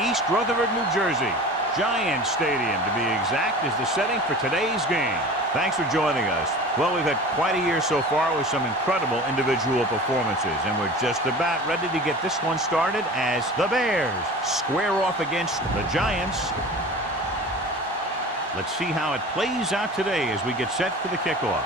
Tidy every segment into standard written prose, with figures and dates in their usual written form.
East Rutherford, New Jersey. Giant Stadium, to be exact, is the setting for today's game. Thanks for joining us. Well, we've had quite a year so far with some incredible individual performances, and we're just about ready to get this one started as the Bears square off against the Giants. Let's see how it plays out today as we get set for the kickoff.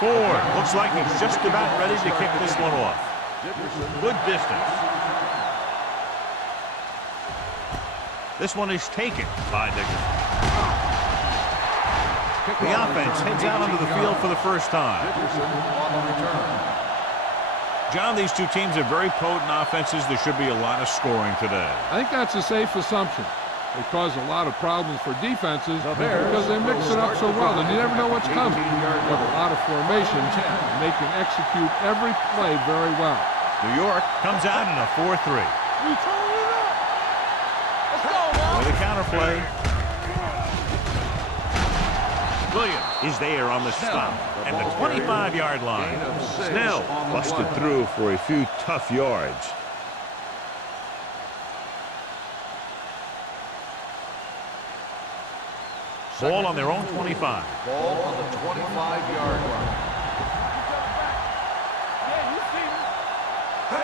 Ford looks like he's just about ready to kick this one off. Good distance. This one is taken by Dickerson. The offense heads out onto the field for the first time. John, these two teams are very potent offenses. There should be a lot of scoring today. I think that's a safe assumption. They cause a lot of problems for defenses because they mix it up so well and you never know what's coming. With a lot of formations, and they can execute every play very well. New York comes out in a 4-3. With a counter play. Williams is there on the stop at the 25-yard line. Snell busted through for a few tough yards. Ball on their own 25. Ball on the 25-yard line.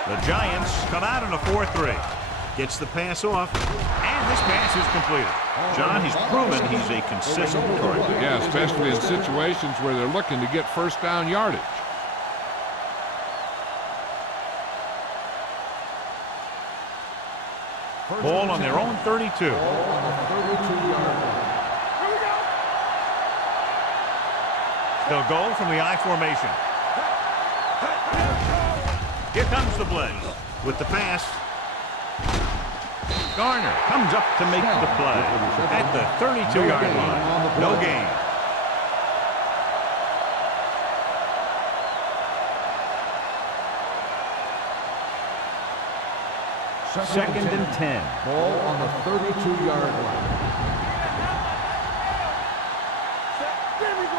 The Giants come out in a 4-3. Gets the pass off, and this pass is completed. John, he's proven he's a consistent target. Yeah, especially in situations where they're looking to get first down yardage. Ball on their own 32. Ball on the 32-yard line. They'll go from the I formation. Here comes the blitz. With the pass, Garner comes up to make the play at the 32-yard line. No gain. Second and 10. Ball on the 32-yard line.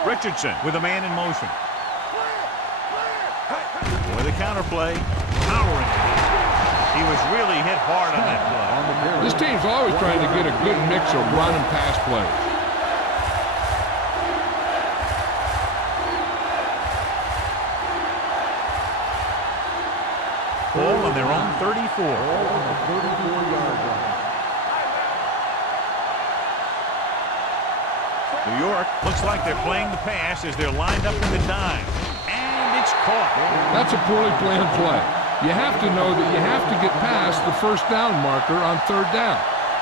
Richardson with a man in motion. With a counter play, powering. He was really hit hard on that play. This team's always trying to get a good mix of run and pass plays. Ball on their own 34. Ball on the 34-yard line. New York looks like they're playing the pass as they're lined up in the dime. And it's caught. That's a poorly planned play. You have to know that you have to get past the first down marker on third down.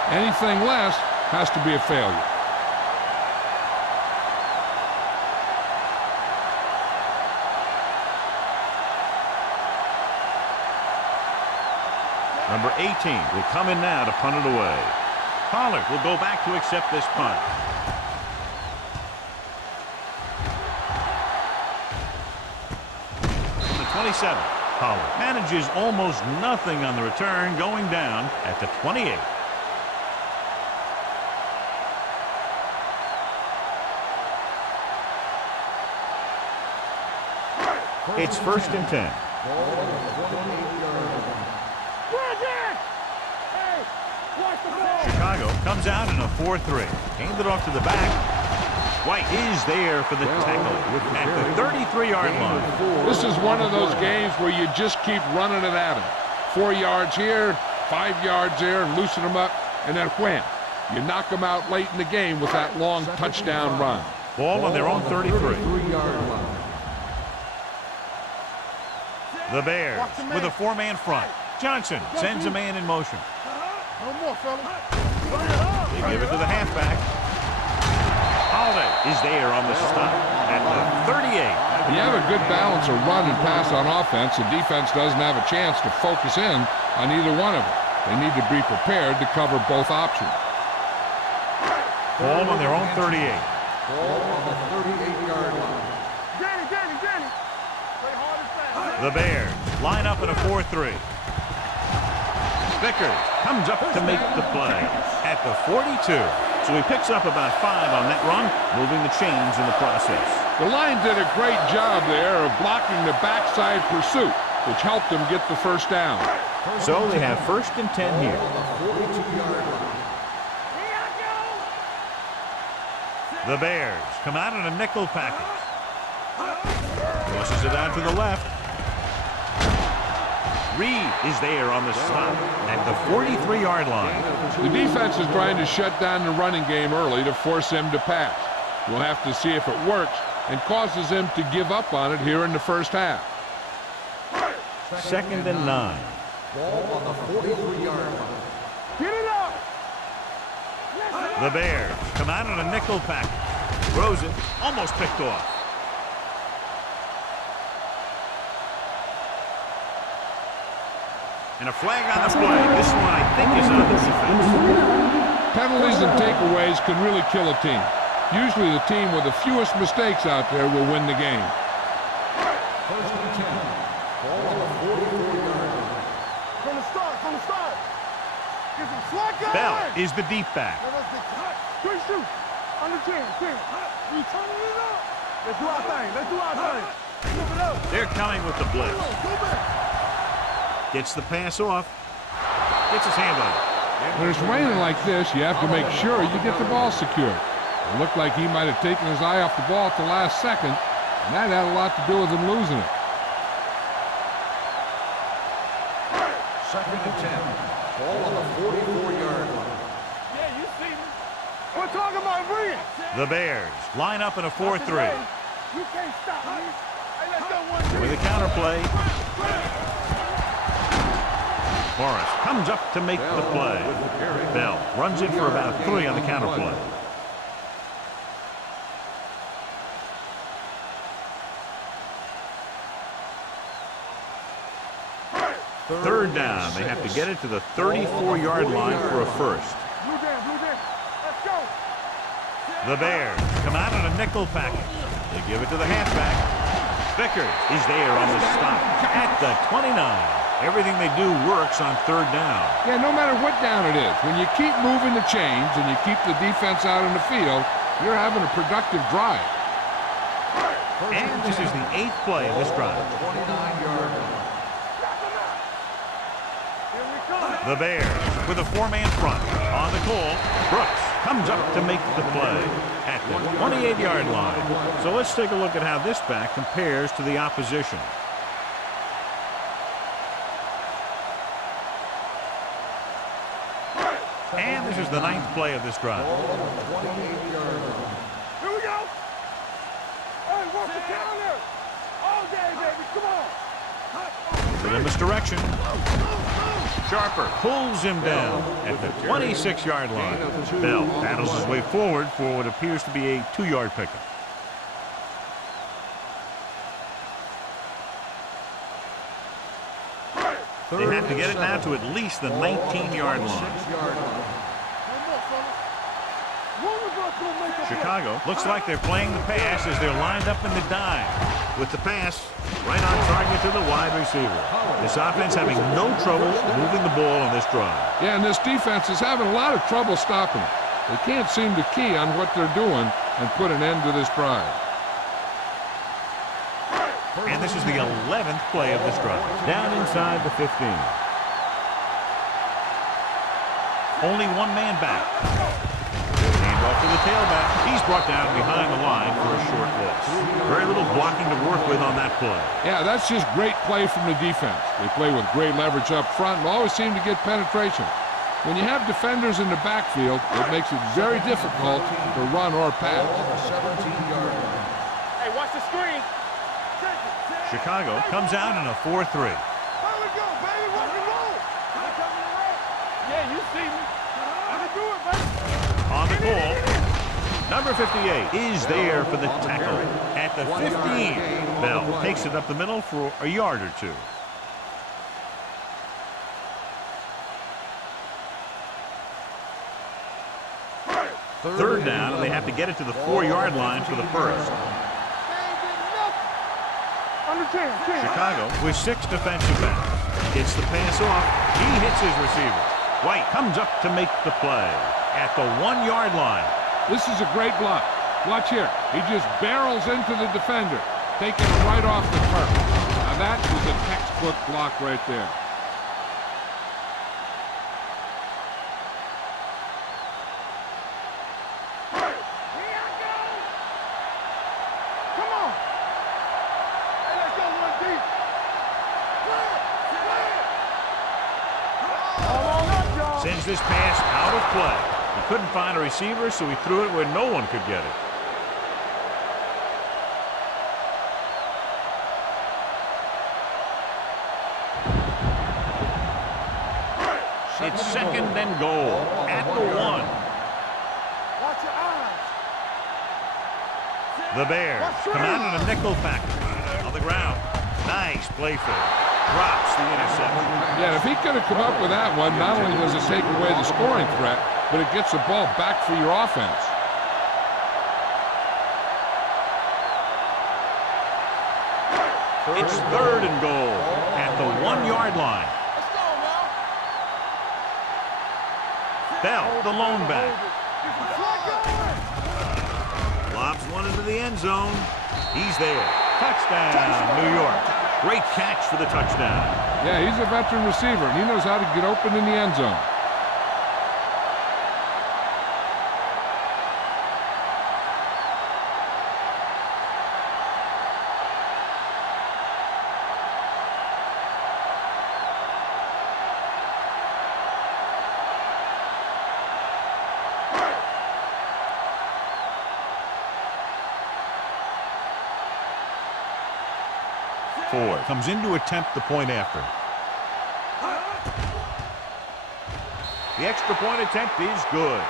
Anything less has to be a failure. Number 18 will come in now to punt it away. Pollard will go back to accept this punt. On the 27, Pollard manages almost nothing on the return, going down at the 28. It's first and 10. Chicago comes out in a 4-3. Handed off to the back. White is there for the tackle at the 33-yard line. This is one of those games where you just keep running it at them. 4 yards here, 5 yards there, and loosen them up, and then wham. You knock them out late in the game with that long touchdown run. Ball on their own 33. 33-yard line. The Bears with a 4-man front. Johnson sends a man in motion. No more, fella. They give it to the halfback. Holiday is there on the stop at the 38. You have a good balance of run and pass on offense. The defense doesn't have a chance to focus in on either one of them. They need to be prepared to cover both options. Ball on their own 38. Ball on the 38-yard line. Danny. Play hard and fast. The Bears line up in a 4-3. Vickers comes up to make the play at the 42. So he picks up about 5 on that run, moving the chains in the process. The line did a great job there of blocking the backside pursuit, which helped them get the first down. So they have 1st and 10 here. The Bears come out in a nickel package. Tosses it out to the left. Reed is there on the stop at the 43-yard line. The defense is trying to shut down the running game early to force him to pass. We'll have to see if it works and causes him to give up on it here in the first half. 2nd and 9. Ball on the 43-yard line. Get it up. The Bears come out in a nickel package. Throws it, almost picked off. And a flag on the play. This one, I think, is on the defense. Penalties and takeaways can really kill a team. Usually the team with the fewest mistakes out there will win the game. 1st and 10. Ball on the 44-yard line. From the start. Get some slack on. Bell is the deep back. Quick shoot. On the 10. We turning it up. Let's do our thing. Move it up. They're coming with the blitz. Go back. Gets the pass off. Gets his hand on it. When it's raining like this, you have to make sure you get the ball secured. It looked like he might have taken his eye off the ball at the last second, and that had a lot to do with him losing it. 2nd and 10. Ball on the 44-yard line. Yeah, you see me. We're talking about bringing. The Bears line up in a 4-3. You can't stop me. Hey, let's go one. With a counter play. Morris comes up to make the play. Bell runs in for about 3 on the counter play. Third down. They have to get it to the 34-yard line for a first. Blue down. Let's go. The Bears come out in a nickel package. They give it to the halfback. Vickers is there on the stop at the 29. Everything they do works on 3rd down. Yeah, no matter what down it is, when you keep moving the chains and you keep the defense out in the field, you're having a productive drive. And this is the 8th play of this drive. 29-yard line. Here we come. The Bears with a 4-man front. On the call, Brooks comes up to make the play at the 28-yard line. So let's take a look at how this back compares to the opposition. And this is the 9th play of this drive. Here we go. Hey, work the counter. All day, baby. Come on. With a misdirection. Sharper pulls him down at the 26-yard line. Bell battles his way forward for what appears to be a 2-yard pickup. They have to get it now to at least the 19-yard line. Chicago looks like they're playing the pass as they're lined up in the dime. With the pass right on target to the wide receiver. This offense having no trouble moving the ball on this drive. Yeah, and this defense is having a lot of trouble stopping it. They can't seem to key on what they're doing and put an end to this drive. And this is the 11th play of this drive. Down inside the 15. Only 1 man back. Hand off to the tailback. He's brought down behind the line for a short loss. Very little blocking to work with on that play. Yeah, that's just great play from the defense. They play with great leverage up front and always seem to get penetration. When you have defenders in the backfield, it makes it very difficult to run or pass. Hey, watch the screen. Chicago comes out in a 4-3. Here we go, baby. Rock and roll. Yeah, you see me. I can do it, baby. On the call, number 58 is there for the tackle at the 15. Bell takes it up the middle for a yard or 2. Third down, and they have to get it to the 4-yard line for the first. Chicago with 6 defensive backs. Gets the pass off. He hits his receiver. White comes up to make the play at the 1-yard line. This is a great block. Watch here. He just barrels into the defender, taking him right off the turf. Now that is a textbook block right there. Come on. Hey, let's go one deep. All on up, y'all. Sends this pass out of play. He couldn't find a receiver, so he threw it where no one could get it. It's second and goal at the 1. Watch your eyes. The Bears come out on a nickel factory on the ground. Nice play for him. Drops the interception. Yeah, if he could have come up with that one, not only does it take away the scoring threat, but it gets the ball back for your offense. It's third and goal at the 1-yard line. Let's go, now. Bell, the lone back. Lobs one into the end zone. He's there. Touchdown, New York. Great catch for the touchdown. Yeah, he's a veteran receiver, and he knows how to get open in the end zone. Ford comes in to attempt the point after. The extra point attempt is good.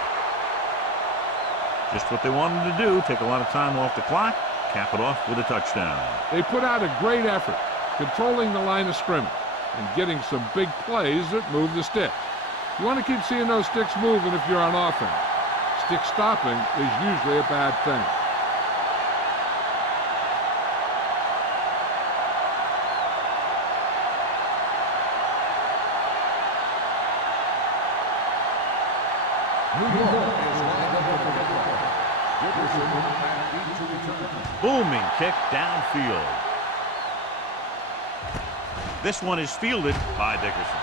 Just what they wanted to do, take a lot of time off the clock, cap it off with a touchdown. They put out a great effort, controlling the line of scrimmage and getting some big plays that move the sticks. You want to keep seeing those sticks moving if you're on offense. Stick stopping is usually a bad thing. Booming kick downfield. This one is fielded by Dickerson.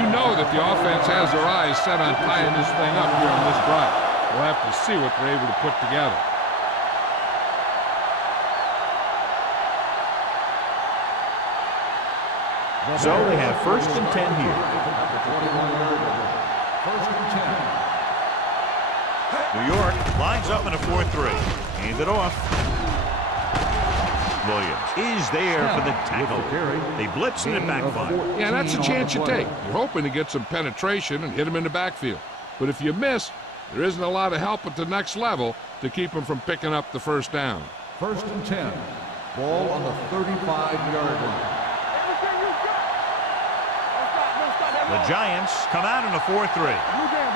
You know that the offense has their eyes set on tying this thing up here on this drive. We'll have to see what they're able to put together. So they have first and 10 here. First and 10. New York lines up in a 4-3. Hand it off. Williams is there for the tackle. They blitz and it backfires. Yeah, that's a chance you take. You're hoping to get some penetration and hit him in the backfield. But if you miss, there isn't a lot of help at the next level to keep him from picking up the first down. First and 10. Ball on the 35-yard line. Everything you got. Don't stop. The Giants come out in a 4-3. Blue game.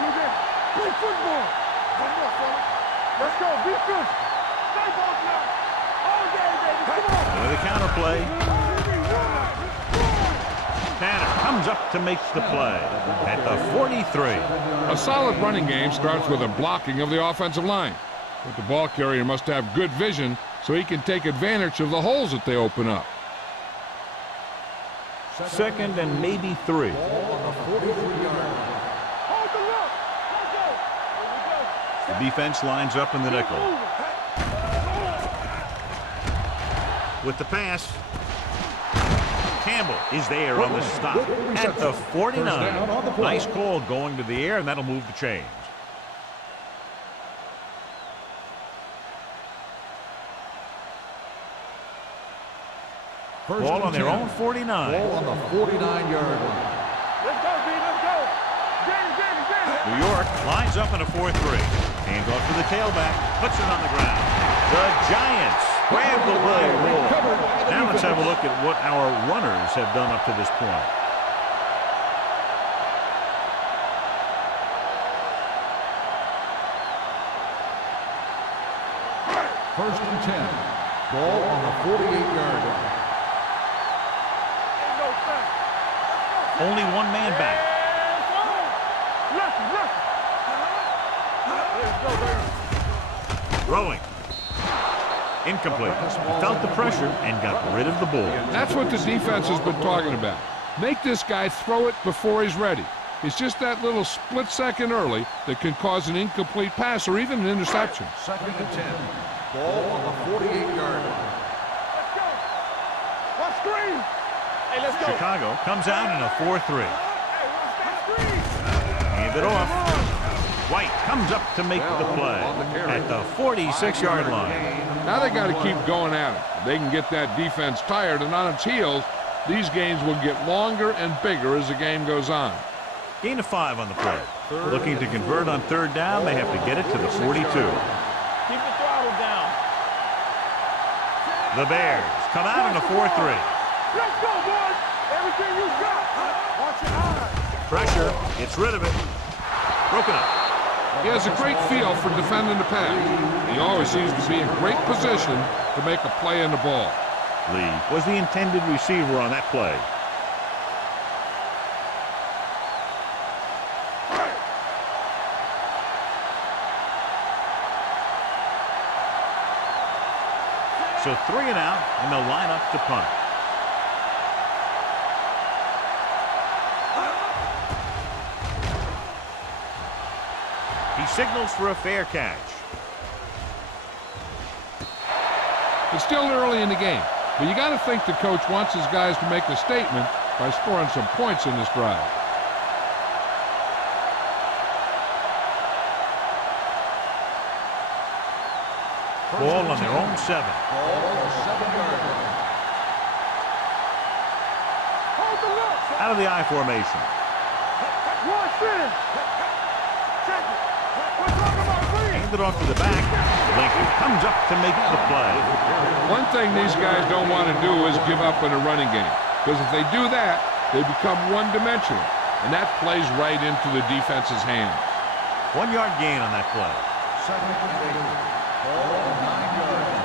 Play football. One more, fella. Let's go. Be physical. Stay ball now. All day, baby. Come on. With a counterplay. Tanner comes up to make the play at the 43. A solid running game starts with a blocking of the offensive line. But the ball carrier must have good vision so he can take advantage of the holes that they open up. Second and maybe 3. Ball on the 43-yard line. Hold the look. Let's go. Here we go. The defense lines up in the nickel. With the pass, Campbell is there on the stop at the 49. Nice call going to the air, and that'll move the chains. Ball on their own 49. Ball on the 49-yard line. Let's go, B. Let's go. Danny. New York lines up in a 4-3. Hand off to the tailback, puts it on the ground. The Giants grab the ball. Now let's have a look at what our runners have done up to this point. First and 10. Ball on the 48-yard line. Ain't no thing. Only one man back. Throwing. Incomplete. He felt the pressure and got rid of the ball. That's what the defense has been talking about. Make this guy throw it before he's ready. It's just that little split second early that can cause an incomplete pass or even an interception. 2nd and 10. Ball on the 48-yard line. Let's go. Watch screen. Hey, let's go. Chicago comes out in a 4-3. Hey, watch that screen. Hand it off. White comes up to make the play at the 46-yard line. Now they got to keep going at it. If they can get that defense tired and on its heels, these games will get longer and bigger as the game goes on. Gain of 5 on the play. Looking to convert on 3rd down, they have to get it to the 42. Keep the throttle down. The Bears come out in a 4-3. Let's go, boys. Everything you got. Watch your eyes. Pressure, gets rid of it. Broken up. He has a great feel for defending the pass. He always seems to be in great position to make a play in the ball. Lee was the intended receiver on that play. So 3 and out, and they'll line up to punt. He signals for a fair catch. It's still early in the game, but you got to think the coach wants his guys to make a statement by scoring some points in this drive. Ball on their own 7. Ball on the 7-yard line. Hold the look. Out of the I formation. Watch this. Check it. We're talking about green. Hand it off to the back. Lincoln comes up to make the play. One thing these guys don't want to do is give up in a running game, because if they do that, they become one-dimensional, and that plays right into the defense's hands. 1-yard gain on that play. 2nd and 8. Ball on the 9-yard line.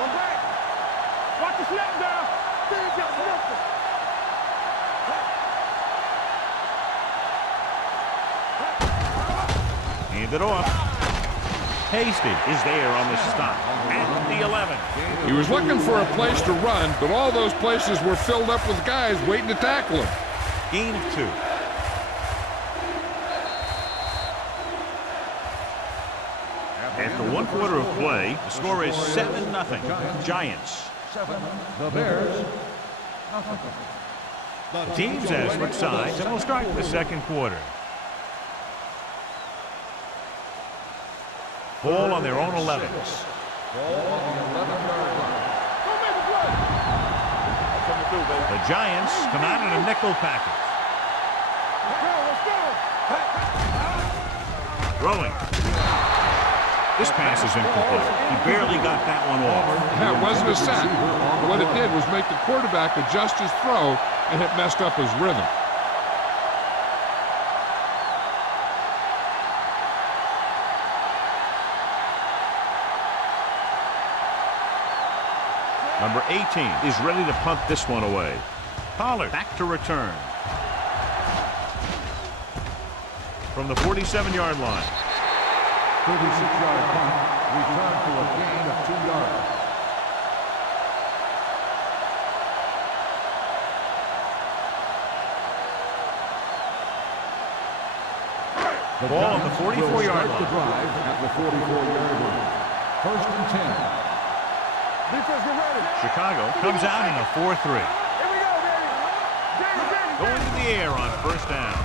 One back. Watch the snap down. Big got nothing. Hand it off. Hasty is there on the stop at the 11. He was looking for a place to run, but all those places were filled up with guys waiting to tackle him. Gain of 2. After 1 quarter of play, the score is 7-0. Giants. 7. The Bears. Nothing. The teams as switch sides, and we'll start the 2nd quarter. Ball on their own 11. Ball on the 11-yard line. Don't make a play. That's what we do, baby. The Giants come out in a nickel package. Let's go. Throwing. This pass is incomplete. He barely got that one off. Yeah, it wasn't a sack. What it did was make the quarterback adjust his throw, and it messed up his rhythm. Number 18 is ready to punt this one away. Pollard back to return. From the 47-yard line. 36-yard punt. Return for a gain of 2 yards. The ball on the 44-yard line. The drive at the 44-yard line. 1st and 10. Defense, get ready. Chicago comes out in a 4-3. Here we go, baby. James, Going to the air on 1st down.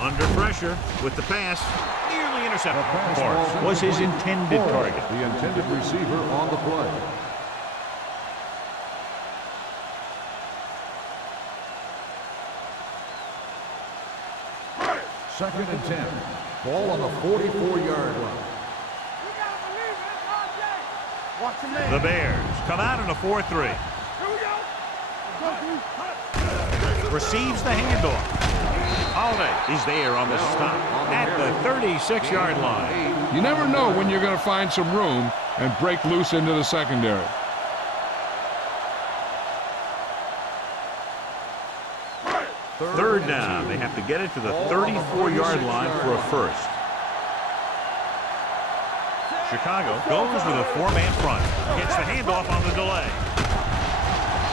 Under pressure with the pass. Nearly intercepted. Morris was his intended target. The intended receiver on the play. Second and 10. Ball on the 44-yard line. We gotta believe it. It's RJ. Watch the man. The Bears come out in a 4-3. Here we go. Receives the handoff. Holiday is there on the stop at the 36-yard line. You never know when you're going to find some room and break loose into the secondary. Third third down. They have to get it to the 34-yard line for a first. Chicago goes with a 4-man front. Gets the handoff on the delay.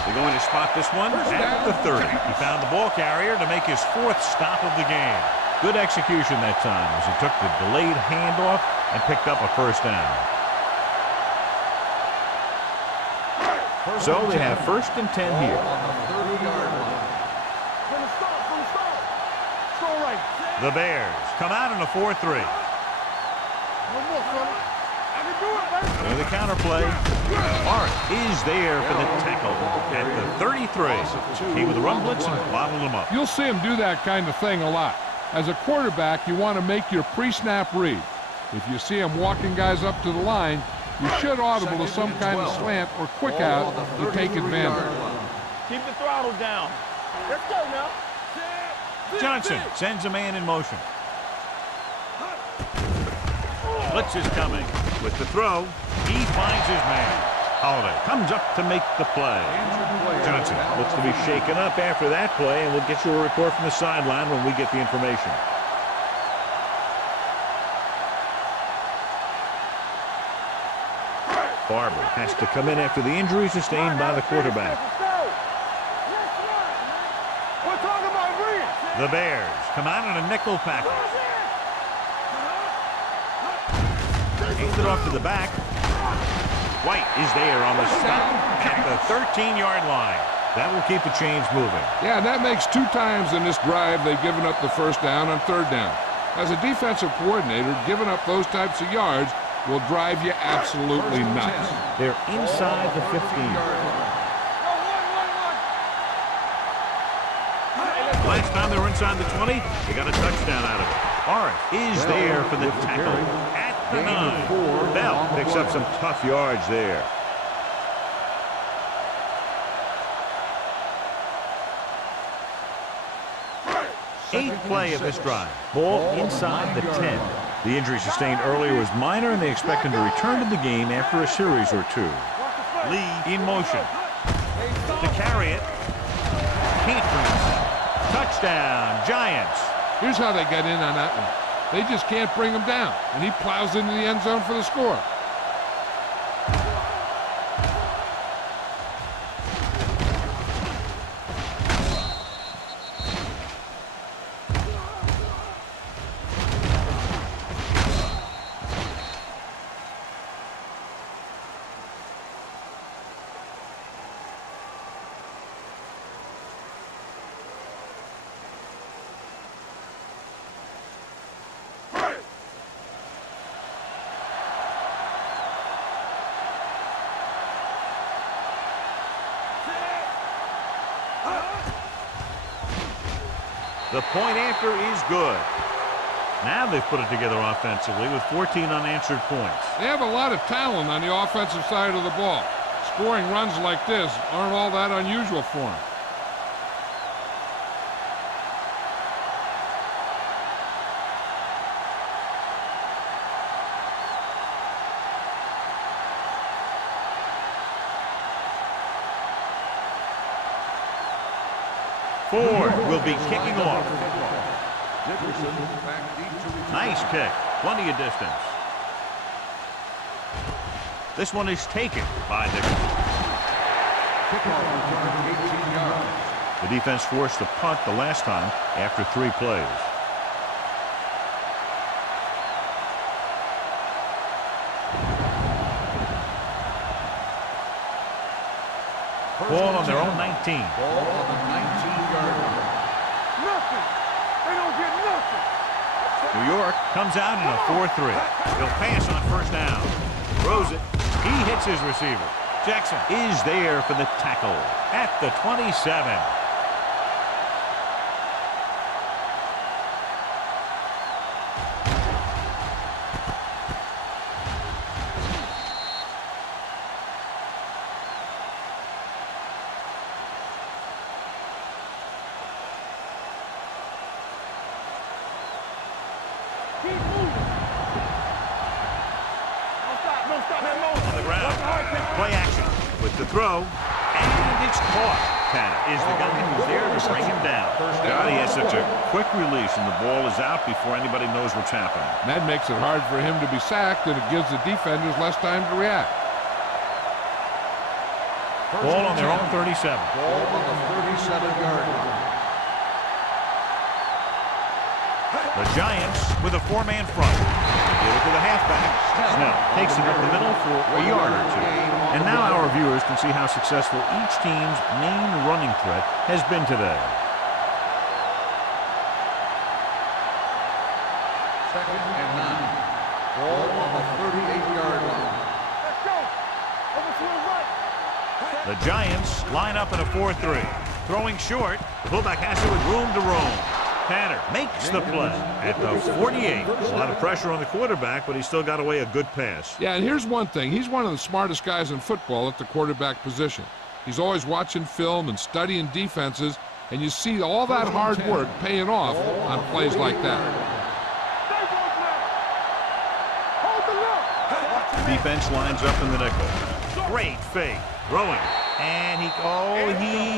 They're going to spot this one at the 30. He found the ball carrier to make his 4th stop of the game. Good execution that time as he took the delayed handoff and picked up a first down. So they have 1st and 10 here. The Bears come out in a 4-3. With the counterplay, Art is there for the tackle at the 33. He with the run blitz and bottled him up. You'll see him do that kind of thing a lot. As a quarterback, you want to make your pre-snap read. If you see him walking guys up to the line, you should audible to some kind of slant or quick out to take advantage. Keep the throttle down. Let's go now. Johnson sends a man in motion. Blitz is coming. With the throw, he finds his man. Holiday comes up to make the play. Johnson looks to be shaken up after that play, and we'll get you a report from the sideline when we get the information. Barber has to come in after the injury sustained by the quarterback. The Bears come out in a nickel package. Hands it off to the back. White is there on the stop at the 13-yard line. That will keep the chains moving. Yeah, that makes 2 times in this drive they've given up the first down on 3rd down. As a defensive coordinator, giving up those types of yards will drive you absolutely nuts. They're inside the 15. Last time they were inside the 20, they got a touchdown out of it. Art is there for the tackle at the 9. Bell picks up some tough yards there. Eighth play of this drive. Ball inside the 10. The injury sustained earlier was minor, and they expect him to return to the game after a series or 2. Lee in motion. To carry it. Can't bring it. Touchdown, Giants. Here's how they get in on that one. They just can't bring him down, and he plows into the end zone for the score. The point after is good. Now they've put it together offensively with 14 unanswered points. They have a lot of talent on the offensive side of the ball. Scoring runs like this aren't all that unusual for them. Ford will be kicking off. Nice kick. Plenty of distance. This one is taken by Dickerson. The defense forced a punt the last time after 3 plays. Ball on their own 19. Ball on the 19-yard line. Nothing. They don't get nothing. New York comes out in a 4-3. He'll pass on first down. Throws it. He hits his receiver. Jackson is there for the tackle at the 27. Keep moving. Don't stop that motion. On the ground. Play action with the throw. And it's caught. Tanner is the guy who's there to bring him down. God, he has such a quick release, and the ball is out before anybody knows what's happening. That makes it hard for him to be sacked, and it gives the defenders less time to react. Ball on their own 37. Ball on the 37-yard line. The Giants with a four-man front. Give it to the halfback. Snell takes it up the middle for a yard or two. And now our viewers can see how successful each team's main running threat has been today. Second and 9. Ball on the 38-yard line. Let's go. Over to the right. The Giants line up in a 4-3. Throwing short. The fullback has it with room to roam. Tanner makes the play at the 48. A lot of pressure on the quarterback, but he still got away a good pass. Yeah, and here's one thing. He's one of the smartest guys in football at the quarterback position. He's always watching film and studying defenses, and you see all that hard work paying off on plays like that. The defense lines up in the nickel. Great fake. Throwing. And he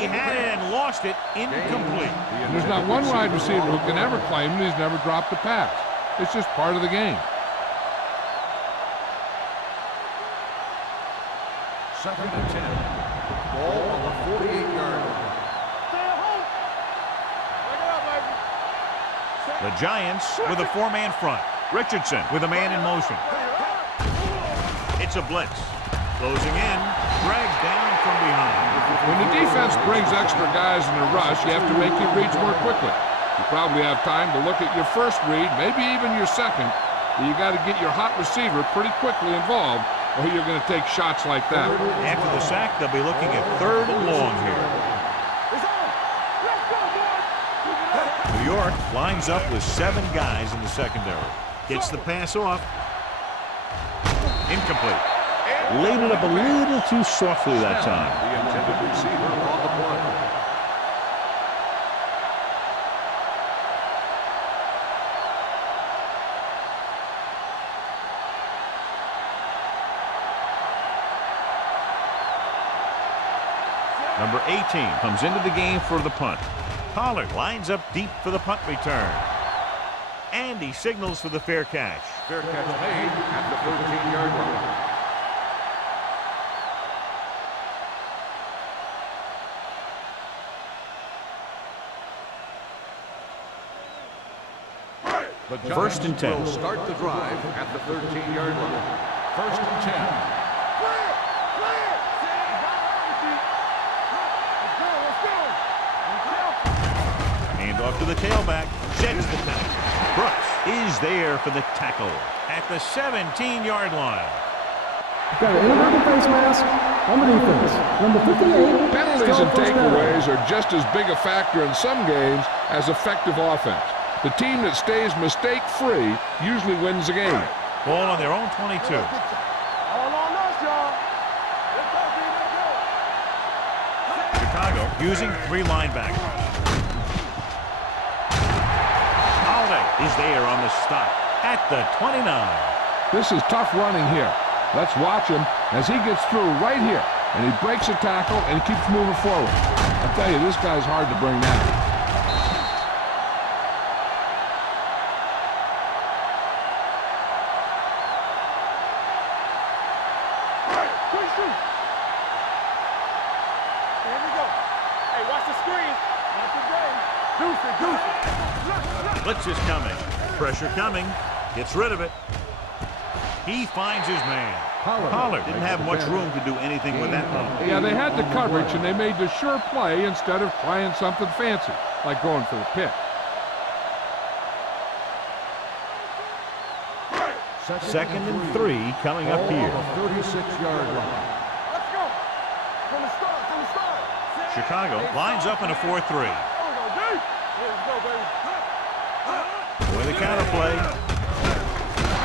had it and lost it. Incomplete. And there's not one wide receiver who can ever claim that he's never dropped a pass. It's just part of the game. Second and 10. Ball on the 48-yard line. The Giants with a four-man front. Richardson with a man in motion. It's a blitz. Closing in. Dragged down from behind. When the defense brings extra guys in a rush, you have to make your reads more quickly. You probably have time to look at your first read, maybe even your second, but you got to get your hot receiver pretty quickly involved, or you're going to take shots like that. After the sack, they'll be looking at 3rd and long here. New York lines up with 7 guys in the secondary. Gets the pass off. Incomplete. Laid it up a little too softly that time. The intended receiver on the play. Number 18 comes into the game for the punt. Pollard lines up deep for the punt return. And he signals for the fair catch. Fair catch made at the 13-yard line. The Giants 1st and 10. will start the drive at the 13-yard line. 1st and 10. Hand off to the tailback. Sheds the tackle. Brooks is there for the tackle at the 17-yard line. Got an inverted face mask on the defense. Number 58. Penalties and takeaways are just as big a factor in some games as effective offense. The team that stays mistake-free usually wins the game. Ball on their own 22. Chicago using 3 linebackers. Holiday is there on the stop at the 29. This is tough running here. Let's watch him as he gets through right here. And he breaks a tackle and keeps moving forward. I'll tell you, this guy's hard to bring down. Blitz is coming. Pressure coming. Gets rid of it. He finds his man. Pollard didn't have much room to do anything with that one. Yeah, they had the coverage, and they made the sure play instead of trying something fancy, like going for the pick. 2nd and 3 coming up here. 36-yard line. Let's go. From the start. Chicago lines up in a 4-3. With a counter play.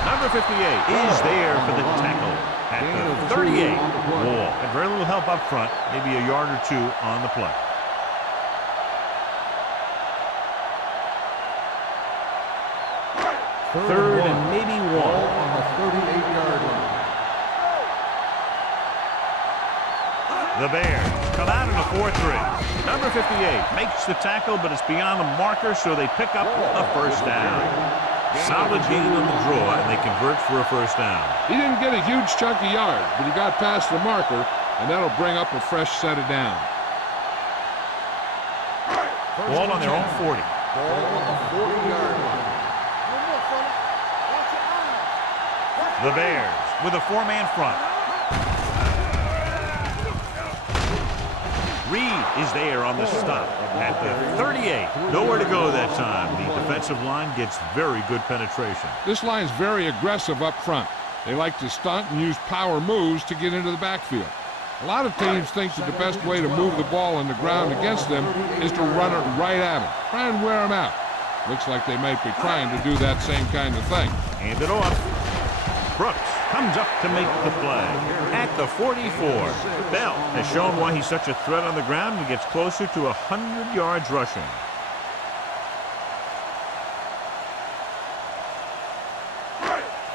Number 58 is there for the tackle at the 38. Wall. And very little help up front. Maybe a yard or 2 on the play. Third and maybe 1. On the 38-yard line. The Bears come out in a 4-3. Number 58 makes the tackle, but it's beyond the marker, so they pick up a first down. Solid gain on the draw, and they convert for a first down. He didn't get a huge chunk of yards, but he got past the marker, and that'll bring up a fresh set of downs. Ball on their own 40. Ball on the 40-yard line. The Bears with a 4-man front. Reed is there on the stop at the 38. Nowhere to go that time. The defensive line gets very good penetration. This line's very aggressive up front. They like to stunt and use power moves to get into the backfield. A lot of teams think that the best way to move the ball on the ground against them is to run it right at them. Try and wear them out. Looks like they might be trying to do that same kind of thing. Hand it off. Brooks comes up to make the play at the 44. Bell has shown why he's such a threat on the ground and gets closer to 100 yards rushing.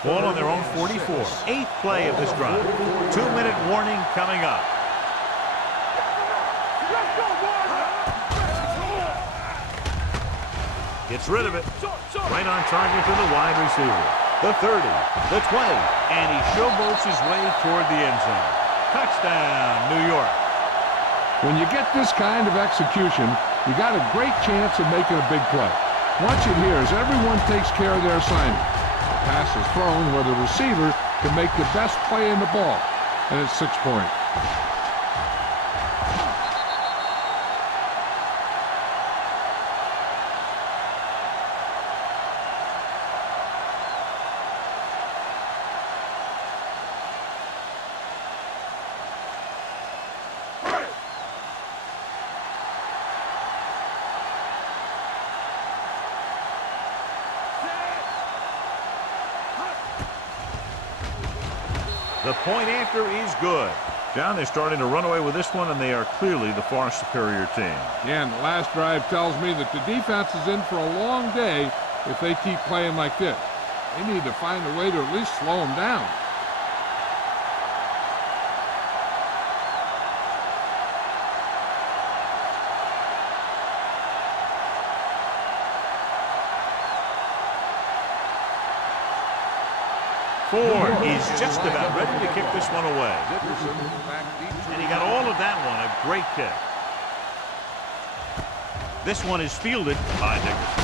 Ball on their own 44. 8th play of this drive. 2-minute warning coming up. Gets rid of it. Right on target to the wide receiver. The 30, the 20, and he showboats his way toward the end zone. Touchdown, New York. When you get this kind of execution, you got a great chance of making a big play. Watch it here as everyone takes care of their assignment. The pass is thrown where the receiver can make the best play in the ball, and it's 6 points. The point after is good. John, they're starting to run away with this one, and they are clearly the far superior team. Yeah, and the last drive tells me that the defense is in for a long day if they keep playing like this. They need to find a way to at least slow them down. Ford is just about ready to kick this one away. And he got all of that one, a great kick. This one is fielded by Dickerson.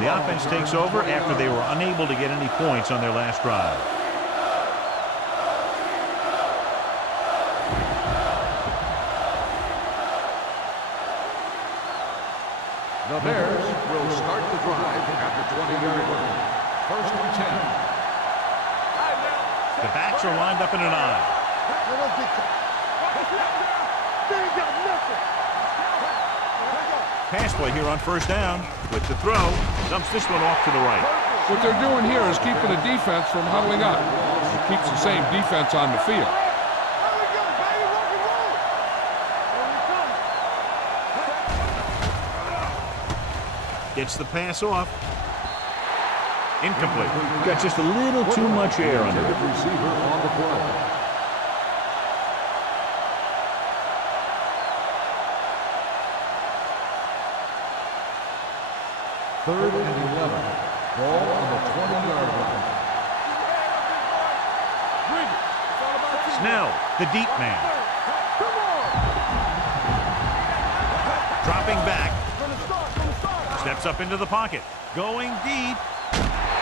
The offense takes over after they were unable to get any points on their last drive. The Bears will start the drive at the 20-yard line. 1st and 10. The backs are lined up in an I. Pass play here on 1st down. With the throw, dumps this one off to the right. What they're doing here is keeping the defense from huddling up. It keeps the same defense on the field. Gets the pass off. Incomplete. Got just a little too much air under it. Receiver on the play. Third and 11. Ball on the 20-yard line. Snell, the deep man. Dropping back. Steps up into the pocket. Going deep.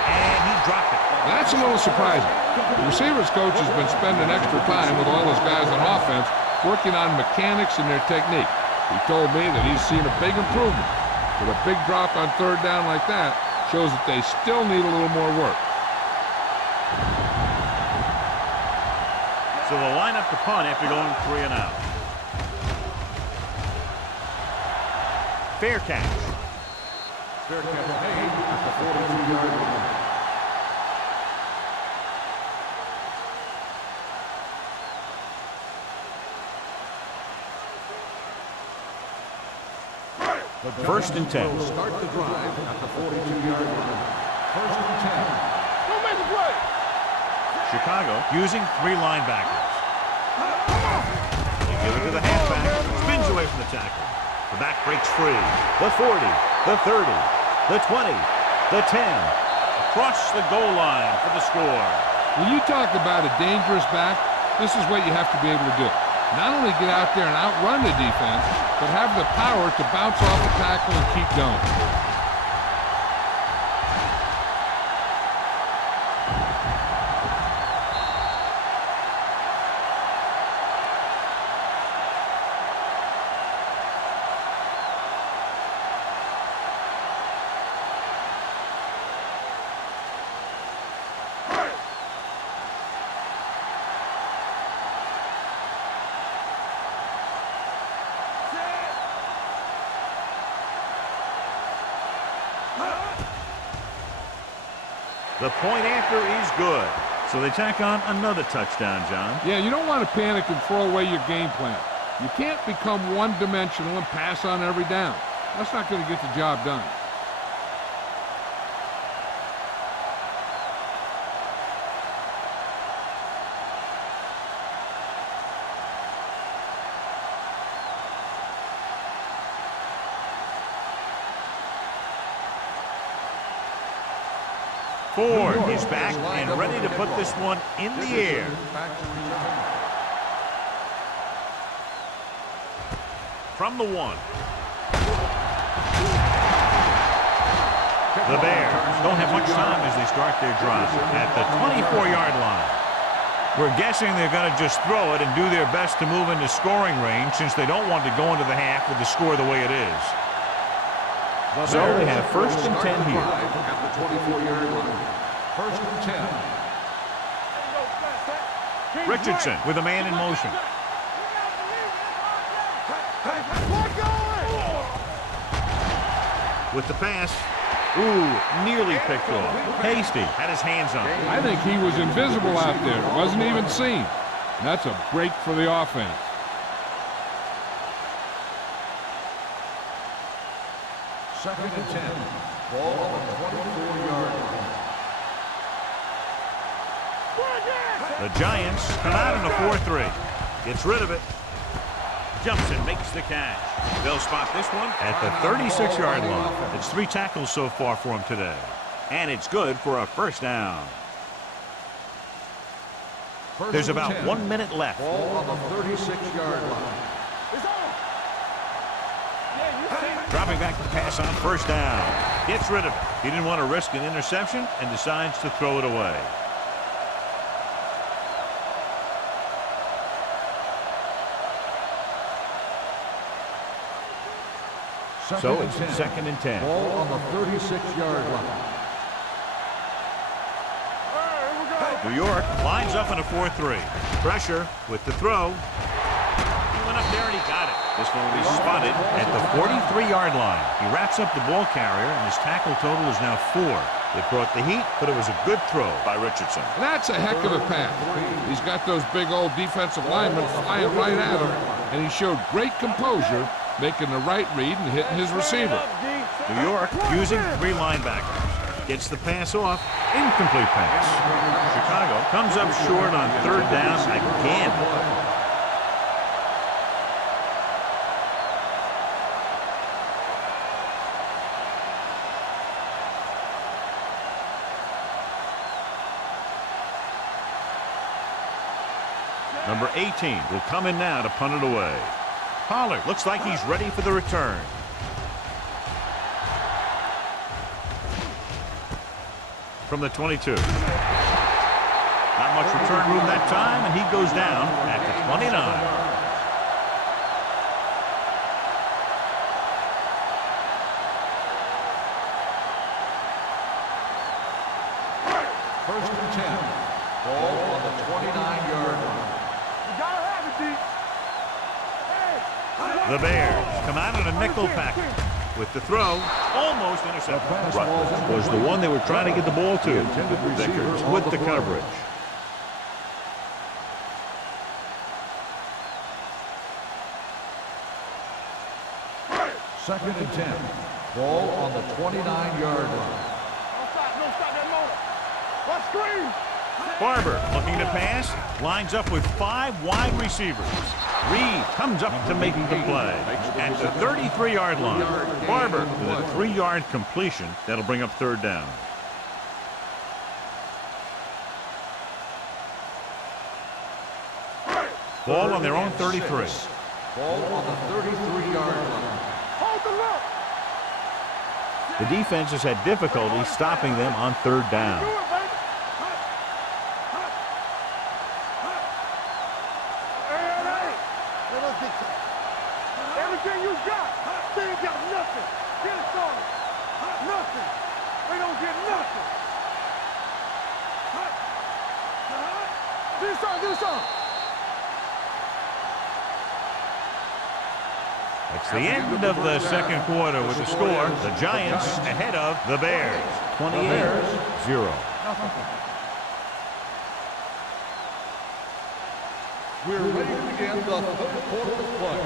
And he dropped it. That's a little surprising. The receivers coach has been spending extra time with all his guys on offense working on mechanics and their technique. He told me that he's seen a big improvement. But a big drop on 3rd down like that shows that they still need a little more work. So they'll line up the punt after going 3 and out. Fair catch. Fair catch made at the 42-yard line. The 1st and 10. will start the drive at the 42-yard line. 1st and 10. Don't make a play. Chicago using 3 linebackers. Give it to the halfback. Spins away from the tackle. The back breaks free. The 40, the 30, the 20, the 10. Across the goal line for the score. When you talk about a dangerous back, this is what you have to be able to do. Not only get out there and outrun the defense, but have the power to bounce off the tackle and keep going. The point after is good. So they tack on another touchdown, John. Yeah, you don't want to panic and throw away your game plan. You can't become one-dimensional and pass on every down. That's not going to get the job done. Ford is back and ready to put this one in the air. From the 1. The Bears don't have much time as they start their drive at the 24-yard line. We're guessing they're going to just throw it and do their best to move into scoring range since they don't want to go into the half with the score the way it is. So they have first and 10 here. At the 24-yard line. First and 10. Richardson with a man in motion. With the pass. Ooh, nearly picked off. Hasty had his hands on it. I think he was invisible out there. Wasn't even seen. And that's a break for the offense. Second and 10. Ball on the 24-yard line. The Giants come out in a 4-3. Gets rid of it. Jumps and makes the catch. They'll spot this one at the 36-yard line. It's 3 tackles so far for him today. And it's good for a first down. There's about 1 minute left. Ball on the 36-yard line. Dropping back to pass on first down. Gets rid of it. He didn't want to risk an interception and decides to throw it away. So it's second and 10. Ball on the 36-yard line. New York lines up in a 4-3. Pressure with the throw. He went up there and he got it. This one will be spotted at the 43-yard line. He wraps up the ball carrier, and his tackle total is now 4. It brought the heat, but it was a good throw by Richardson. That's a heck of a pass. He's got those big old defensive linemen flying right at him, and he showed great composure, making the right read and hitting his receiver. New York using 3 linebackers. Gets the pass off. Incomplete pass. Chicago comes up short on third down again. Number 18 will come in now to punt it away. Pollard looks like he's ready for the return. From the 22. Not much return room that time, and he goes down at the 29. First and 10. Ball on the 29-yard line. The Bears come out in a nickel package. With the throw, almost intercepted. Rutledge was the one they were trying to get the ball to. Vickers with the coverage. Second and 10. Ball on the 29-yard line. Barber looking to pass. Lines up with 5 wide receivers. Reed comes up to make the play at the 33-yard line. Barber with a 3-yard completion. That'll bring up third down. Ball on their own 33. Ball on the 33-yard line. Hold the look. The defense has had difficulty stopping them on third down. Do it, baby. Hey. Let us get you. Everything you got. They ain't got nothing. Get it started. Nothing. They don't get nothing. This on. It's the end of the second quarter with the score. The Giants ahead of the Bears. 28-0. We're ready to begin the third quarter of play.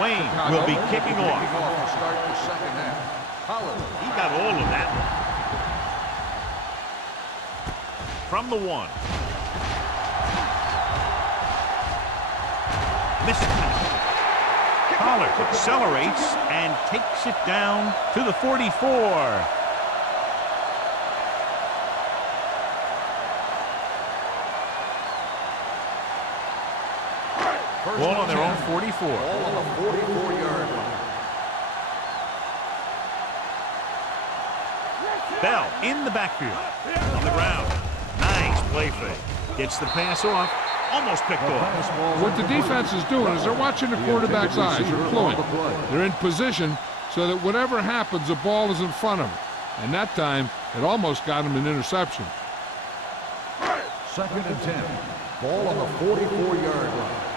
Wayne will be kicking off. To start the second half. Holland. He got all of that. From the 1. Misses it. Pollard accelerates and takes it down to the 44. Ball on their own 44. Ball on the 44-yard line. Bell in the backfield. On the ground. Nice play fake. Gets the pass off. Almost picked off. What the defense is doing is they're watching the quarterback's eyes. They're cluing. They're in position so that whatever happens, the ball is in front of them. And that time, it almost got him an interception. 2nd and 10. Ball on the 44-yard line.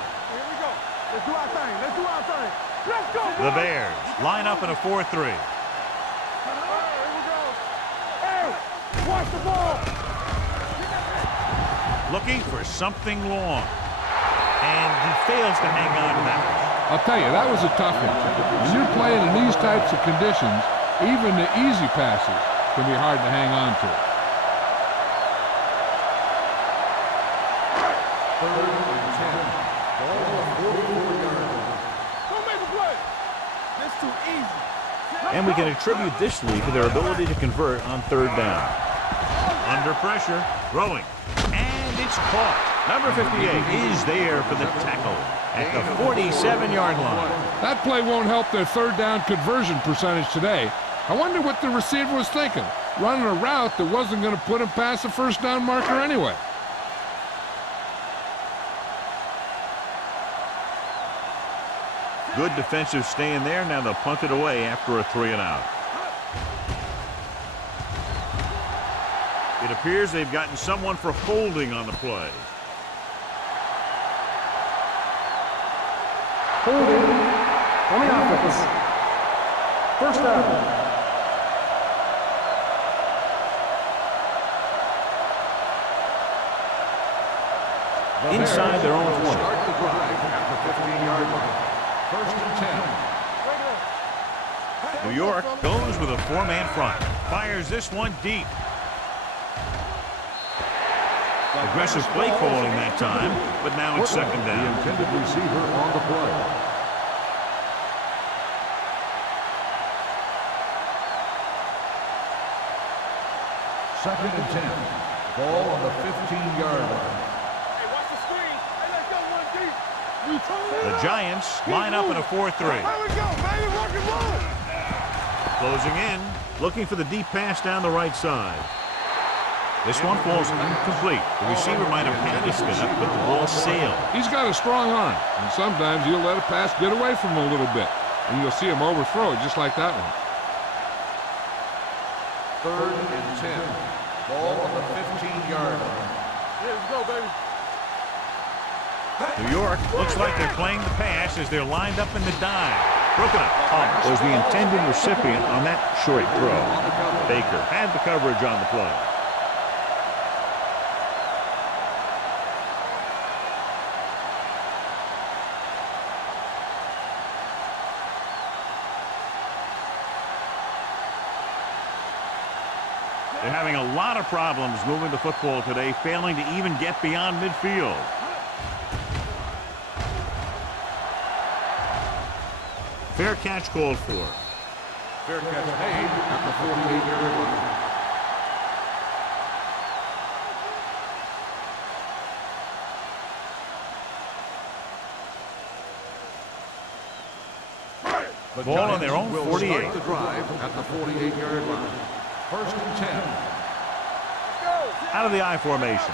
Let's do our thing. Let's go, boys. The Bears line up in a 4-3. Here we go. Hey, watch the ball. Looking for something long. And he fails to hang on to that one. I'll tell you, that was a tough one. When you're playing in these types of conditions, even the easy passes can be hard to hang on to. 3rd and 10. Ball on the 44-yard line. Don't make a play. That's too easy. And we can attribute this lead to their ability to convert on third down. Under pressure, throwing. And it's caught. Number 58 is there for the tackle at the 47-yard line. That play won't help their third down conversion percentage today. I wonder what the receiver was thinking, running a route that wasn't going to put him past the first down marker anyway. Good defensive stand there. Now they'll punt it away after a 3-and-out. It appears they've gotten someone for holding on the play. Holding on the offense. First down. Inside their own 20. Start the drive at the 15-yard line. 1st and 10. New York goes with a 4-man front. Fires this one deep. Aggressive play calling that time, but now it's 2nd down. The intended receiver on the play. Second and 10. Ball on the 15-yard line. Hey, watch the screen. Hey, let's go one deep. We The Giants line up in a 4-3. There we go, baby. Rock and roll. Closing in, looking for the deep pass down the right side. This one falls incomplete. The receiver might have had his spin up, but the ball sailed. He's got a strong arm, and sometimes he'll let a pass get away from him a little bit, and you'll see him overthrow it just like that one. 3rd and 10. Ball on the 15-yard line. Yeah, let's go, baby. New York looks like they're playing the pass as they're lined up in the dive. Broken up. Was the intended recipient on that short throw. Baker had the coverage on the play. lot of problems moving the football today, failing to even get beyond midfield. Fair catch called for. Fair catch made at the 48-yard line. The Ball on their Giants own will 48. start the drive at the 48-yard line. First and 10. Out of the I formation.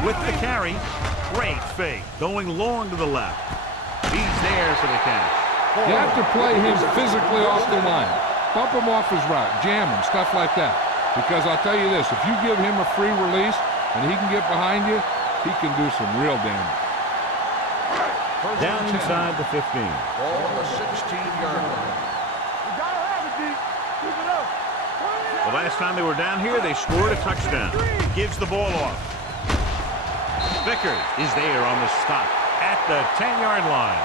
With the carry, great fake. Going long to the left. He's there for the catch. You have to play him physically off the line. Bump him off his route, jam him, stuff like that. Because I'll tell you this, if you give him a free release and he can get behind you, he can do some real damage. Down inside the 15. Ball on the 16-yard line. You gotta have it, D. Keep it up. The last time they were down here, they scored a touchdown. Gives the ball off. Vickers is there on the stop at the 10-yard line.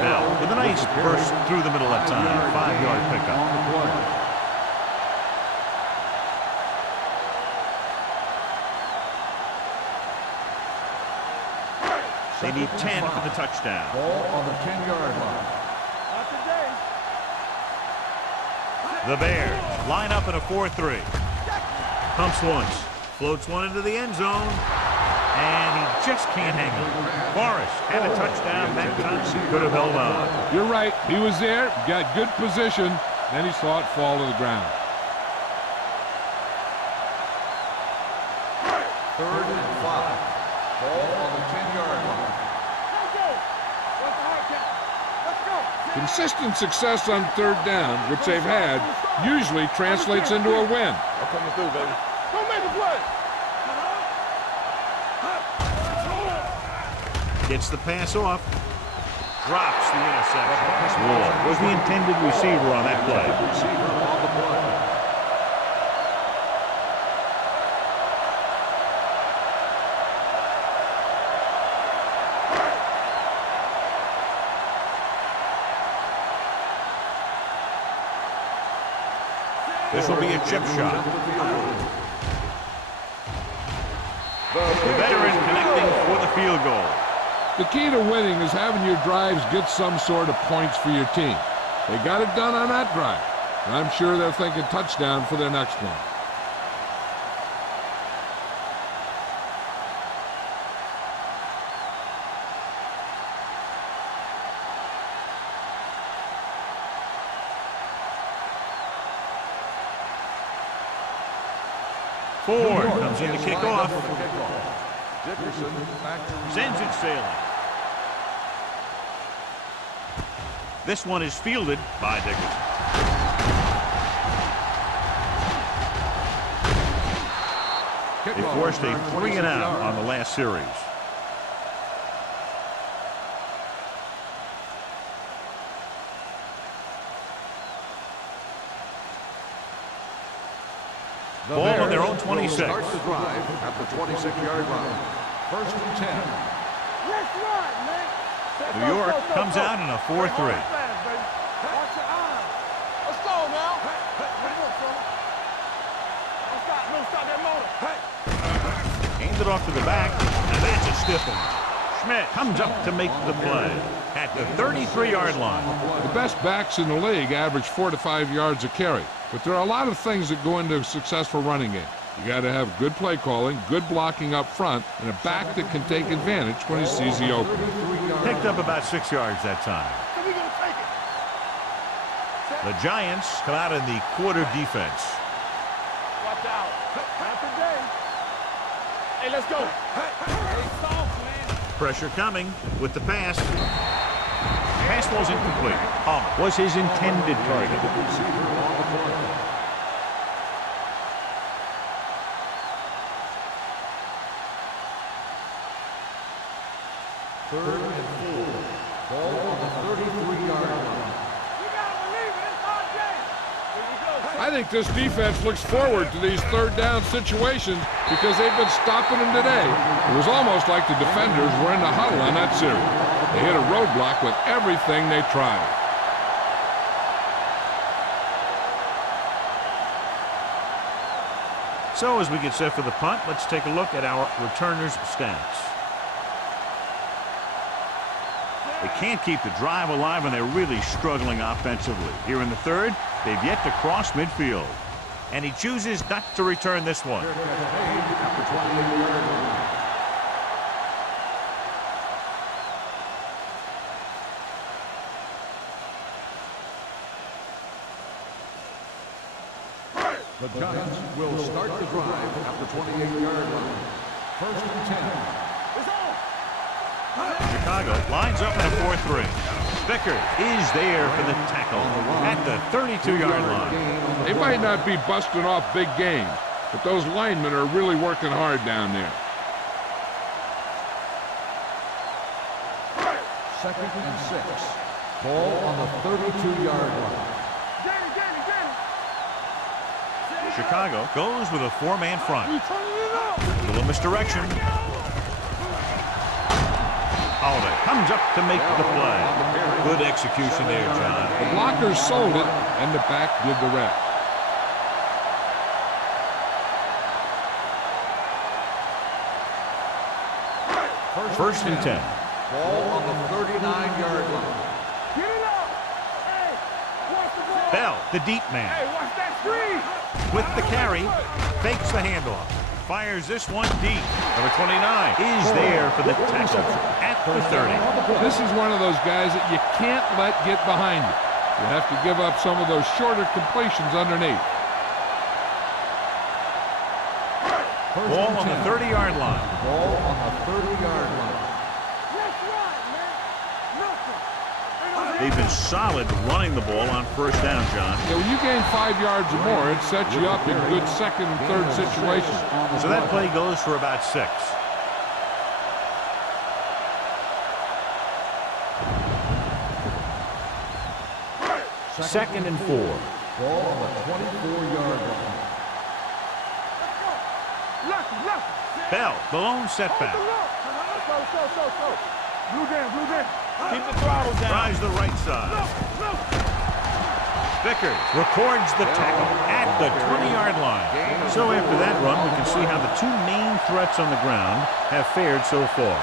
Now, with a nice burst through the middle that time, 5-yard pickup. They need 10 for the touchdown. Ball on the 10-yard line. Not today. The Bears line up in a 4-3. Pumps once, floats one into the end zone, and he just can't hang on. Forrest had a touchdown that time. He could have held on. You're right. He was there, got good position, then he saw it fall to the ground. Third and 5. Ball on the 10-yard line. Consistent success on third down, which they've had, usually translates into a win. I'm coming through, baby. Don't make a play. Gets the pass off. Drops the interception. Ward was the intended receiver on that play. Receiver on the play. This will be a chip shot. The veteran connecting for the field goal. The key to winning is having your drives get some sort of points for your team. They got it done on that drive. And I'm sure they're thinking touchdown for their next one. Ford comes in to kick off. Dickerson back to Sends it sailing. This one is fielded by Dickerson. They forced a 3-and-out on the last series. The Ball on Bears their own will 26. Start the drive at the 26-yard line. First and 10. Let's ride, man. New York comes out in a 4-3. Watch your eyes. Let's go now. Don't stop that motor. Hands it off to the back, and that's a stiff one. Schmidt comes up to make the play at the 33-yard line. The best backs in the league average 4 to 5 yards a carry. But there are a lot of things that go into a successful running game. You got to have good play calling, good blocking up front, and a back that can take advantage when he sees the opening. Picked up about 6 yards that time. So we gonna take it. The Giants come out in the quarter defense. Watch out. Not today. Hey, let's go. Hey, soft, man. Pressure coming with the pass. Pass ball's incomplete. Was his intended target. Third and 4. Ball on the 33-yard line. You gotta believe it. It's our game. Here we go. I think this defense looks forward to these third down situations because they've been stopping them today. It was almost like the defenders were in the huddle on that series. They hit a roadblock with everything they tried. So as we get set for the punt, let's take a look at our returners' stats. They can't keep the drive alive, and they're really struggling offensively. Here in the third, they've yet to cross midfield. And he chooses not to return this one. The Giants will start the drive at the 28-yard line. 1st and 10. Chicago lines up in a 4-3. Vickers is there for the tackle at the 32-yard line. They might not be busting off big games, but those linemen are really working hard down there. 2nd and 6. Ball on the 32-yard line. Chicago goes with a 4-man front. A little misdirection. Holiday comes up to make the play. Good execution there, John. The blockers sold it, and the back did the rest. First and 10. Ball on the 39-yard line. Get it up! Hey, watch the ball! Bell, the deep man. Hey, watch that screen! With the carry, fakes the handoff. Fires this one deep. Number 29 is there for the tackle at the 30. This is one of those guys that you can't let get behind you. You have to give up some of those shorter completions underneath. Ball on the 30-yard line. Ball on the 30-yard line. Let's run, man! Nothing! They've been solid running the ball on first down, John. Yeah, when you gain 5 yards or more, it sets you up in good second and third situations. So that play goes for about 6. Second and 4. Ball on the 24-yard line. Left! Bell, the lone setback. Blue down! Keep the throttle down. Tries the right side. Vickers records the tackle at the 20-yard line. So after that run, we can see how the two main threats on the ground have fared so far.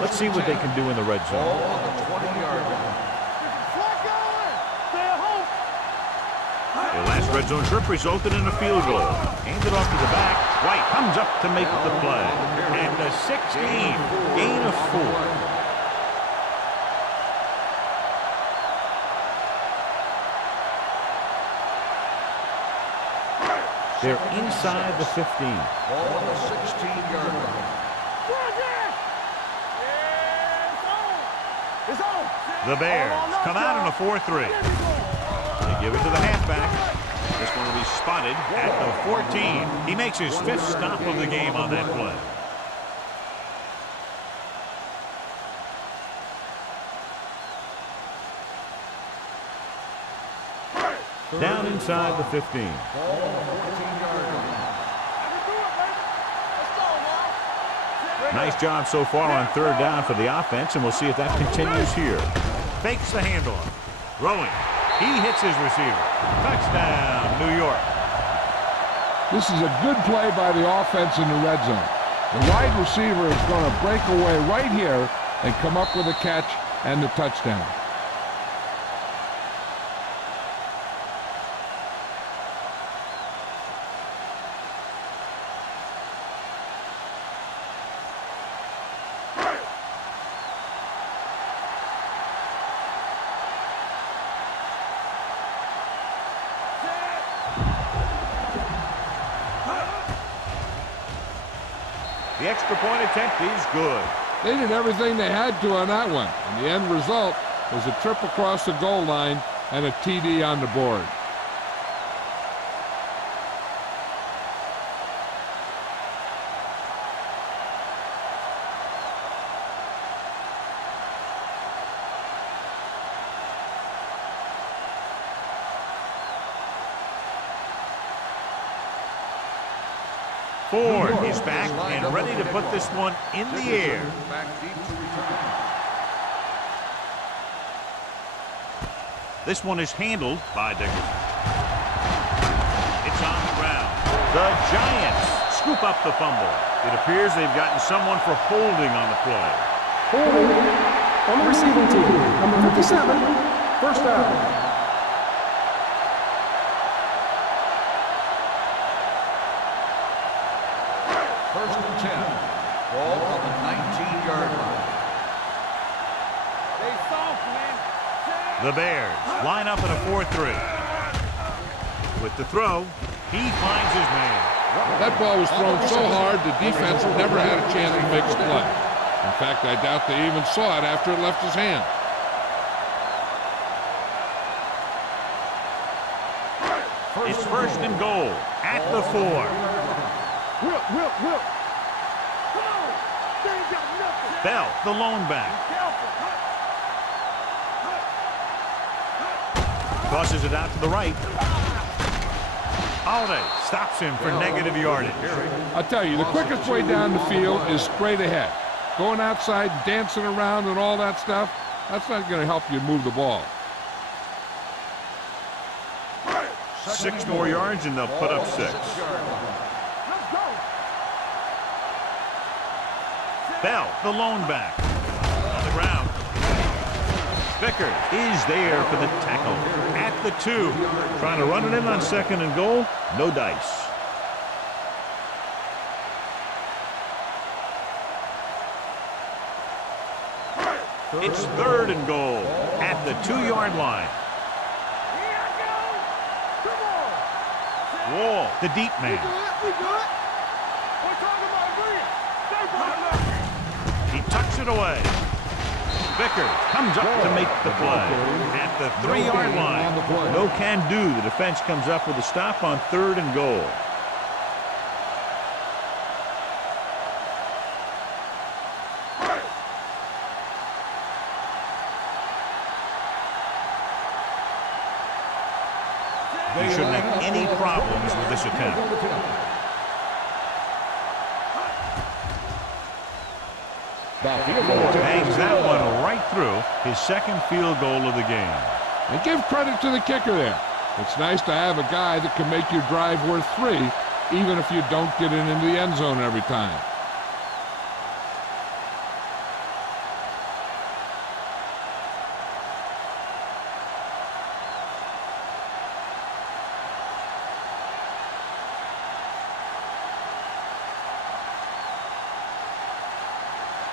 Let's see what they can do in the red zone. Ball on the 20-yard line. Their last red zone trip resulted in a field goal. Handed off to the back. White comes up to make the play. And a 16, gain of 4. They're inside the 15. Ball on the 16-yard line. The Bears come out in a 4-3. They give it to the halfback. This one will be spotted at the 14. He makes his 5th stop of the game on that play. Down inside the 15. Ball on the 14-yard line. Nice job so far on third down for the offense, and we'll see if that continues here. Fakes the handoff. Throwing. He hits his receiver. Touchdown, New York. This is a good play by the offense in the red zone. The wide receiver is going to break away right here and come up with a catch and the touchdown. The extra point attempt is good. They did everything they had to on that one, and the end result was a trip across the goal line and a TD on the board. Ford is back and ready to put this one in the air. Back deep to return. This one is handled by Dickerson. It's on the ground. The Giants scoop up the fumble. It appears they've gotten someone for holding on the play. Holding on the receiving team. Number 57, first down. First and 10. Ball on the 19-yard line. They soft, man. The Bears line up in a 4-3. With the throw, he finds his man. That ball was thrown so hard, the defense never had a chance to make a play. In fact, I doubt they even saw it after it left his hand. It's first and goal at the 4. Whip. Come on. They ain't got nothing. Bell, the lone back. Careful. Tosses it out to the right. Holiday stops him for negative yardage. I tell you, the quickest way down the field is straight ahead. Going outside and dancing around and all that stuff, that's not going to help you move the ball. 6 more yards and they'll put up 6. Let's go. Bell, the lone back. On the ground. Vickers is there for the tackle at the 2. Trying to run it in on second and goal. No dice. It's third and goal at the 2-yard line. Here I go. Come on. Wall, the deep man. We good. We're talking about agreeing. Stay behind. He tucks it away. Vickers comes up to make the play at the 3-yard line. No can do. The defense comes up with a stop on third and goal. He shouldn't have any problems with this attempt. Bangs that one right through his second field goal of the game. And give credit to the kicker there. It's nice to have a guy that can make your drive worth 3, even if you don't get it into the end zone every time.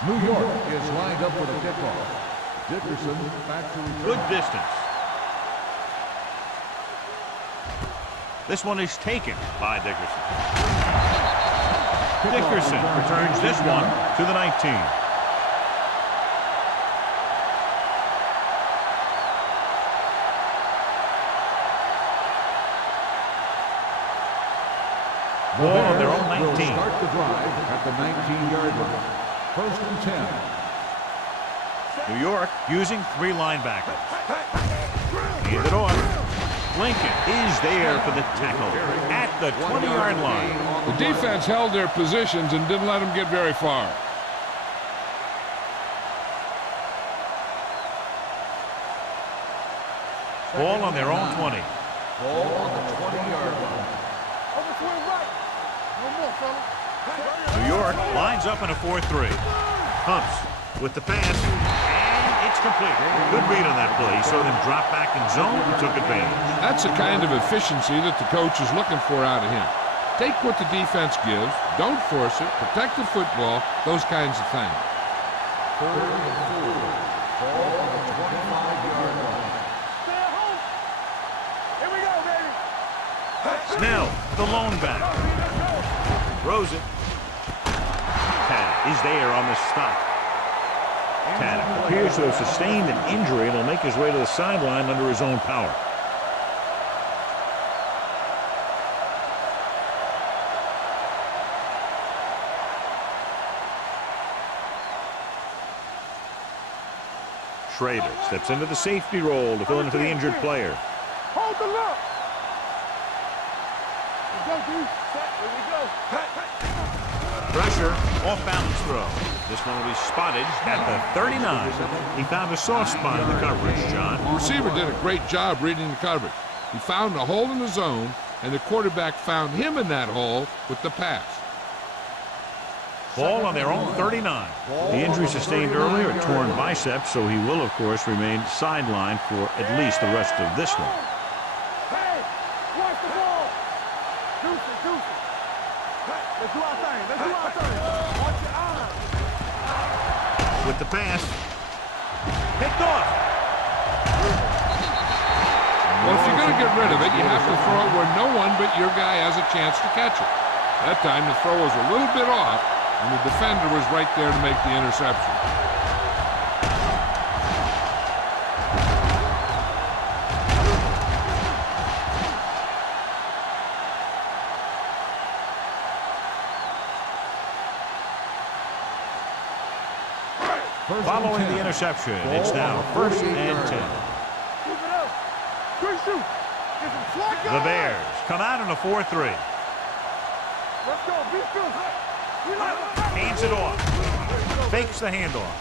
New York is lined up for the kickoff. Dickerson back to return. Good distance. This one is taken by Dickerson. Dickerson returns this one to the 19. Ball on their own 19. Will start the drive at the 19-yard line. First and 10. New York using 3 linebackers. Hand it off. Lincoln is there for the tackle at the 20-yard line. The defense held their positions and didn't let them get very far. Ball on their own 20. Ball on the 20-yard line. Over to his right. No more, fella. New York lines up in a 4-3. Humps with the pass, and it's complete. Good read on that play. He saw them drop back in zone and took advantage. That's the kind of efficiency that the coach is looking for out of him. Take what the defense gives, don't force it, protect the football, those kinds of things. Third and 4. Ball on the 25-yard line. Stay at home. Here we go, baby. Snell, the lone back. Throws it. Tanner is there on the stop. Tanner appears to have sustained an injury and will make his way to the sideline under his own power. Schrader steps into the safety role to fill in for the injured player. Hold the look. Go, dude. Set. Here we go. Pressure, off-balance throw. This one will be spotted at the 39. He found a soft spot in the coverage, John. The receiver did a great job reading the coverage. He found a hole in the zone, and the quarterback found him in that hole with the pass. Ball on their own 39. The injury sustained earlier, a torn biceps, so he will, of course, remain sidelined for at least the rest of this one. Hey, watch the ball. Deuce it. Hey, let's do our thing. Watch your eyes. With the pass, picked off. Well, if you're going to get rid of it, you have to throw it where no one but your guy has a chance to catch it. That time the throw was a little bit off, and the defender was right there to make the interception. Following the interception, it's now 1st and 10. The Bears come out in a 4-3. Let's go. Be good. Hands it off. Fakes the handoff.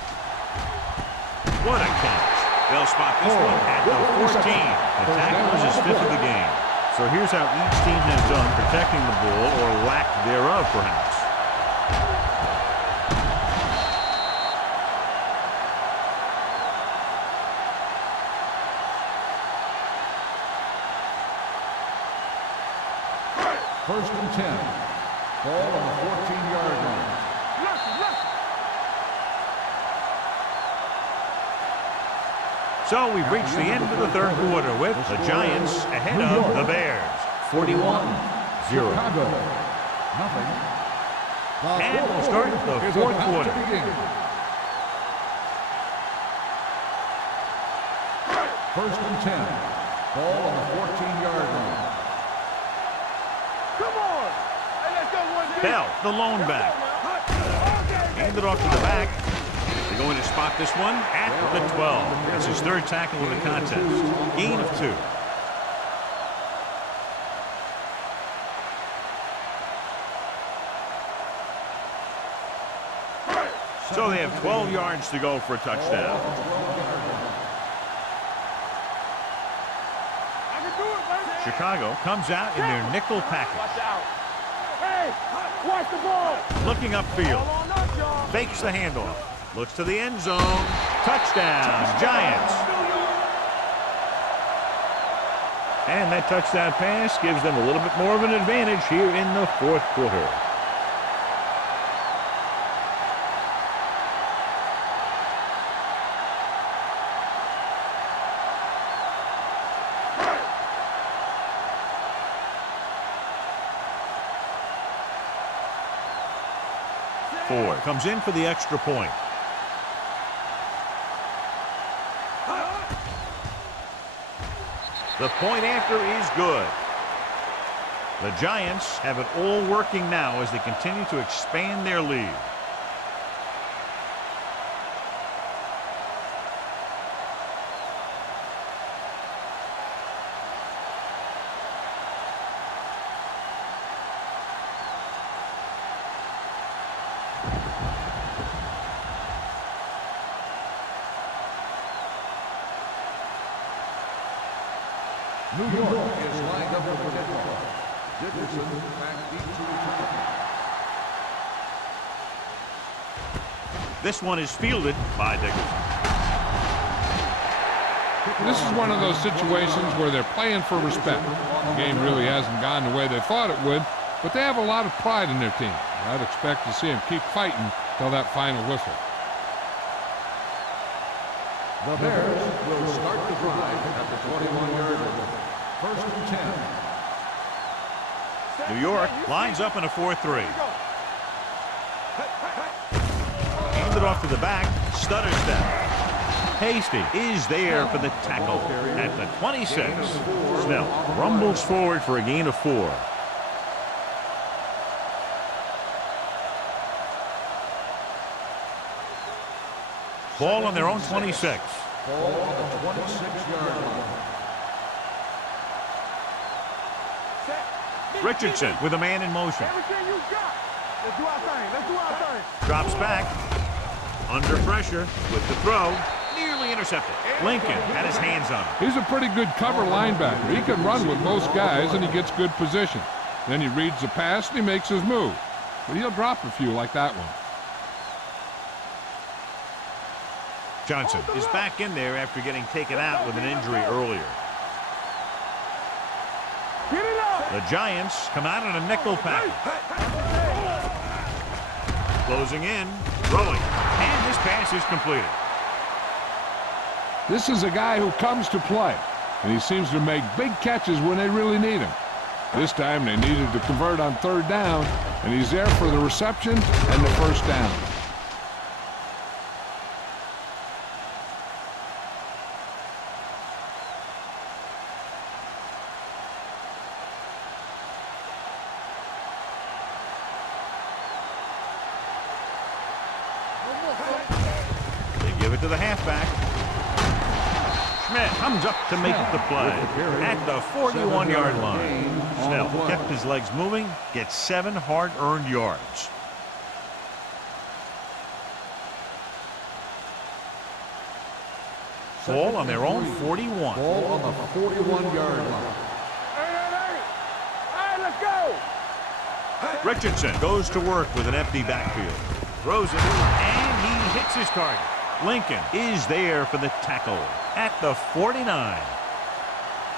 What a catch. They'll spot this one at the 14. The tackle is his 5th of the game. So here's how each team has done protecting the ball, or lack thereof, perhaps. First and 10. Ball on the 14-yard line. So we've reached the end of the 3rd quarter with the Giants ahead of the Bears. 41-0. Chicago, nothing. And we'll start the 4th quarter. First and 10. Ball on the 14-yard line. Come on. Hey, let's go one. Bell, the lone back. Hand it off to the back. They're going to spot this one at the 12. That's his 3rd tackle of the contest. Gain of 2. So they have 12 yards to go for a touchdown. Chicago comes out in their nickel package. Hey, watch the ball. Looking upfield. Fakes the handoff. Looks to the end zone. Touchdown, Giants. And that touchdown pass gives them a little bit more of an advantage here in the 4th quarter. Ford comes in for the extra point. The point after is good. The Giants have it all working now as they continue to expand their lead. New York is lined up with the kickoff. Dickerson back deep to return. This one is fielded by Dickerson. This is one of those situations where they're playing for respect. The game really hasn't gone the way they thought it would, but they have a lot of pride in their team. I'd expect to see them keep fighting till that final whistle. The Bears will start the drive at the 21-yard line. First and 10. New York lines up in a 4-3. Handed off to the back. Stutter step. Hasty is there for the tackle at the 26. Snell rumbles forward for a gain of 4. Ball on their own 26. Ball on the 26-yard line. Richardson with a man in motion. Everything you got. Let's do our thing. Let's do our thing. Drops back. Under pressure with the throw. Nearly intercepted. Lincoln had his hands on him. He's a pretty good cover linebacker. He can run with most guys, and he gets good position. Then he reads the pass, and he makes his move. But he'll drop a few like that one. Johnson is back in there after getting taken out with an injury earlier. Get it up. The Giants come out in a nickel package. Closing in, throwing, and this pass is completed. This is a guy who comes to play, and he seems to make big catches when they really need him. This time they needed to convert on third down, and he's there for the reception and the first down. They give it to the halfback. Schmidt comes up to make the play at the 41-yard line. Snell kept his legs moving, gets 7 hard-earned yards. Ball on their own 41. Ball on the 41-yard line. Hey, let's go. Richardson goes to work with an empty backfield. Throws it, and he hits his target. Lincoln is there for the tackle at the 49.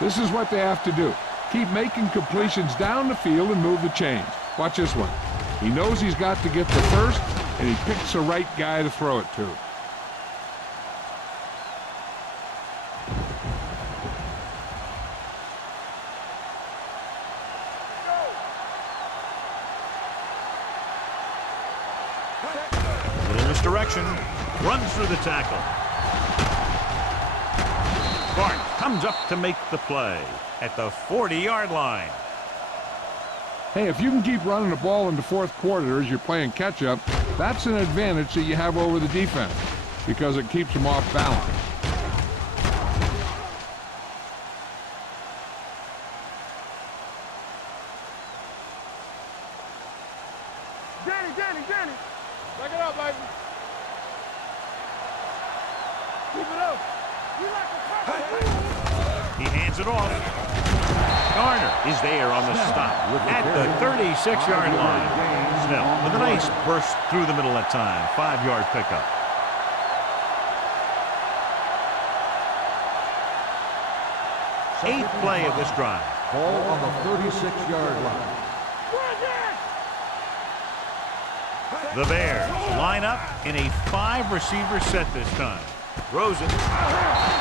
This is what they have to do. Keep making completions down the field and move the chains. Watch this one. He knows he's got to get the first, and he picks the right guy to throw it to. Little misdirection. Runs through the tackle. Bart comes up to make the play at the 40-yard line. Hey, if you can keep running the ball in the fourth quarter as you're playing catch-up, that's an advantage that you have over the defense because it keeps them off balance. Danny. Back it up, baby. Keep it up. We like a He hands it off. Garner is there on the stop at the 36-yard line. Snell with a nice burst through the middle that time. 5-yard pickup. Eighth play of this drive. Ball on the 36-yard line. The Bears line up in a 5-receiver set this time. Throws it.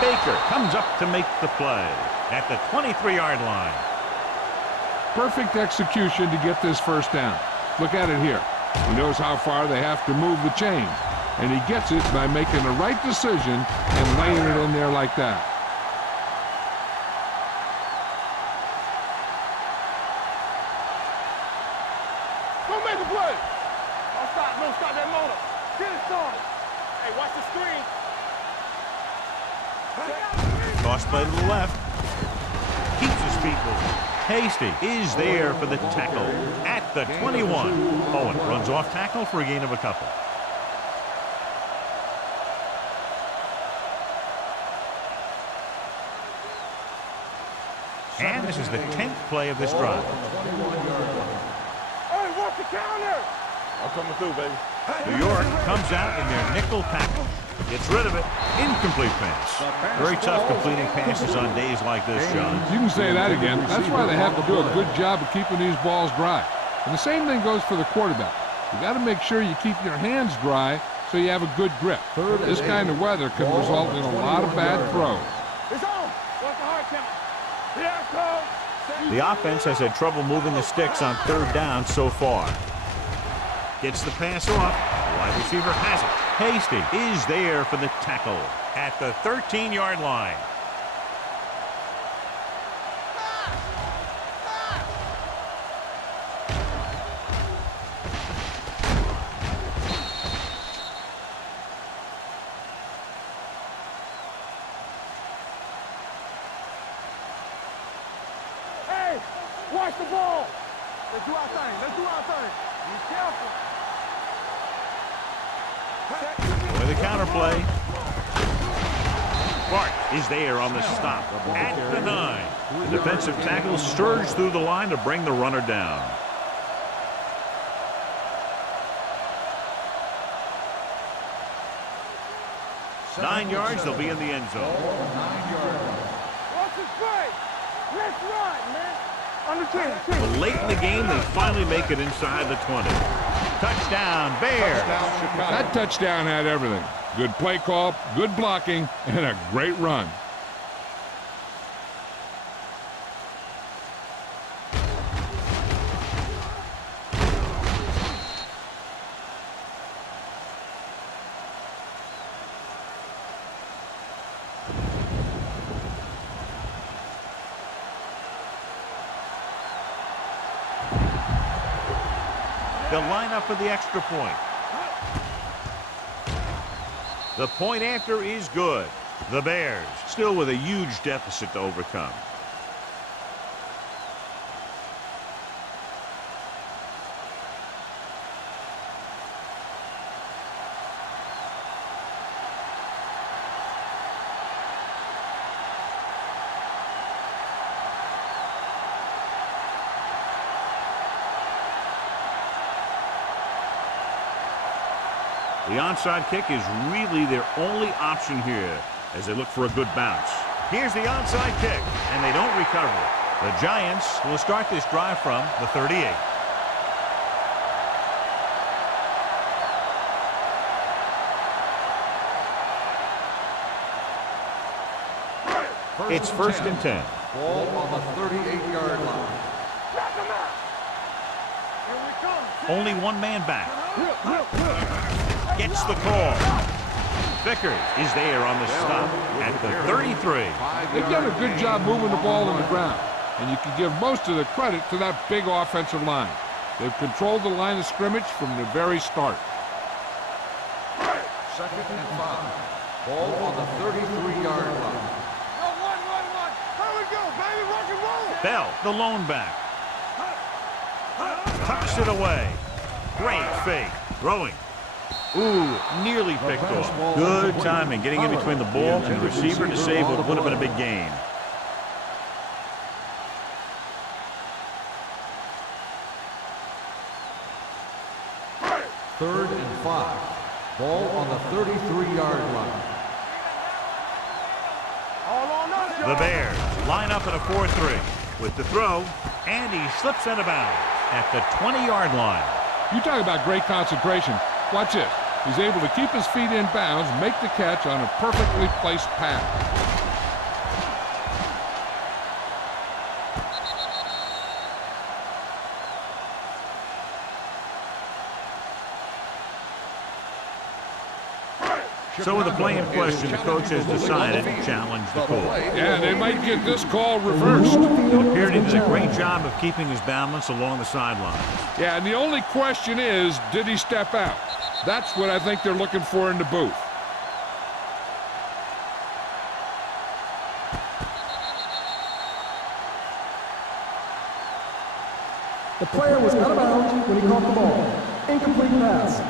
Baker comes up to make the play at the 23-yard line. Perfect execution to get this first down. Look at it here. He knows how far they have to move the chains, and he gets it by making the right decision and laying it in there like that. Go make a play. Don't stop that motor. Get it started. Hey, watch the screen. Toss play to the left. Keeps his feet moving. Hasty is there for the tackle at the 21. Owen runs off tackle for a gain of a couple. And this is the 10th play of this drive. Hey, watch the counter. I'm coming through, baby. New York comes out in their nickel package. Gets rid of it. Incomplete pass. Very tough completing passes on days like this, John. You can say that again. That's why they have to do a good job of keeping these balls dry. And the same thing goes for the quarterback. You got to make sure you keep your hands dry so you have a good grip. This kind of weather can result in a lot of bad throws. It's on. Watch the hard count. Here it comes. The offense has had trouble moving the sticks on third down so far. Gets the pass off. The wide receiver has it. Hasty is there for the tackle at the 13-yard line. Hey, watch the ball. Let's do our thing. Be careful. With the counter play. Clark is there on the stop at the 9. The defensive tackle surged through the line to bring the runner down. Nine yards, they'll be in the end zone. 9 yards. What's his play? Let's run, man. Under 10. But late in the game, they finally make it inside the 20. Touchdown, Bears. That touchdown had everything. Good play call, good blocking, and a great run. They'll line up for the extra point. The point after is good. The Bears still with a huge deficit to overcome. The onside kick is really their only option here as they look for a good bounce. Here's the onside kick, and they don't recover it. The Giants will start this drive from the 38. It's first and 10. Ball on the 38-yard line. Knock him out. Here we come. Only one man back. Gets the call. Vickers is there on the stop at the 33. They've done a good job moving the ball on the ground, and you can give most of the credit to that big offensive line. They've controlled the line of scrimmage from the very start. Second and 5. Ball on the 33-yard line. Go, one. Here we go, baby. Rock and roll. Bell, the lone back. Tucks it away. Great fake. Throwing. Ooh, nearly picked off. Good timing, getting in between the ball and the receiver to save what would have been a big gain. Third and 5. Ball on the 33-yard line. All on us, y'all. The Bears line up in a 4-3 with the throw, and he slips out of bounds at the 20-yard line. You talk about great concentration. Watch this. He's able to keep his feet in bounds, make the catch on a perfectly placed pass. So with the play in question, the coach has decided to challenge the call. Yeah, they might get this call reversed. It appeared he did a great job of keeping his balance along the sideline. Yeah, and the only question is, did he step out? That's what I think they're looking for in the booth. The player was out of bounds when he caught the ball. Incomplete pass.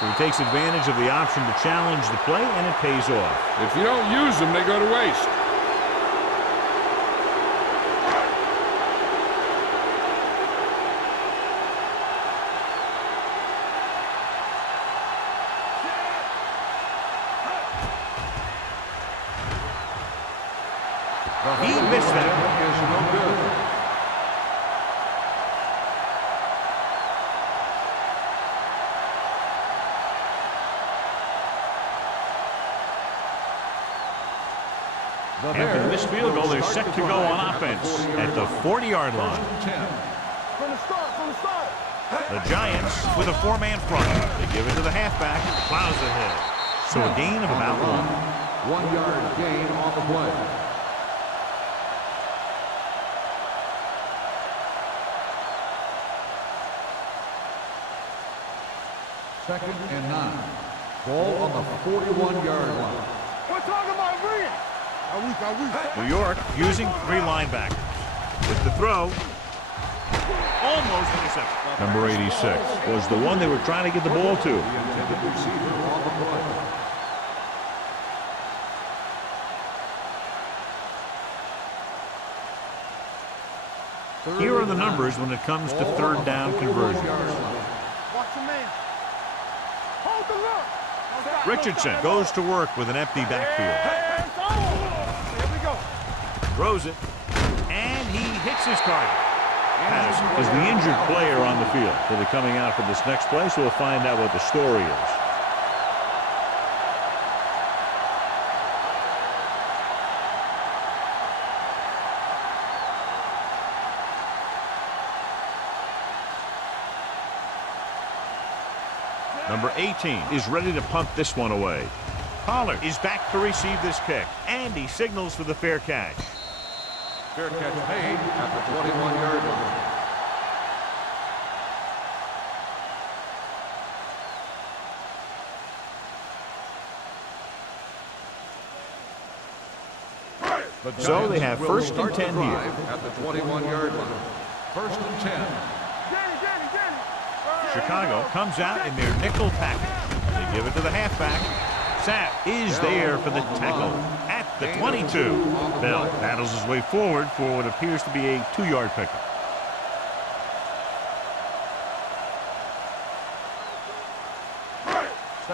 So he takes advantage of the option to challenge the play, and it pays off. If you don't use them, they go to waste. He missed that. Is no good. After this field goal, they're set to go on offense at the 40-yard line. From the start. The Giants with a 4-man front. They give it to the halfback. Plows ahead. So a gain of about 1. 1 yard gain on the play. Second and 9. Ball on the 41-yard line. We're talking about bringing. Are we? New York using 3 linebackers. With the throw, Almost intercepted. Number 86 was the one they were trying to get the ball to. The intended receiver on the play. Here are the numbers when it comes to third down conversion. Watch your man. Hold the look. Richardson goes to work with an empty backfield. Here we go. Throws it, and he hits his target. Patterson is the injured player on the field. So they're coming out for this next play, so we'll find out what the story is. Number 18 is ready to punt this one away. Pollard is back to receive this kick, and he signals for the fair catch. Fair catch made at the 21-yard line. So they have first and 10 here. At the 21-yard line. First and 10. Chicago comes out in their nickel package. They give it to the halfback. Sapp is there for the tackle at the 22. Bell battles his way forward for what appears to be a 2-yard pickup.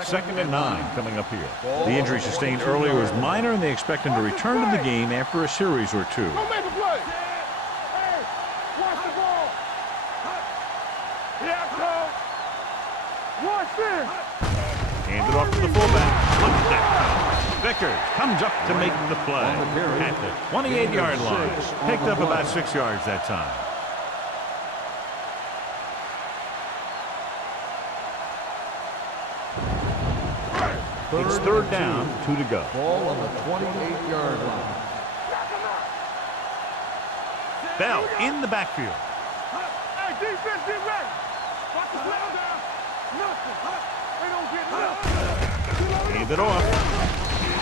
Second and 9 coming up here. The injury sustained earlier was minor, and they expect him to return to the game after a series or two. Don't make a play. Hey, watch the ball. Yeah, coach. Watch this. Handed off to the fullback. Look at that. Vickers comes up to make the play at the 28-yard line. Picked up about 6 yards that time. It's third down, 2 to go. Ball on the 28-yard line. Bell in the backfield. Hey, defense, get ready. Watch the slow down. Nothing. They don't get nothing. Hand it off.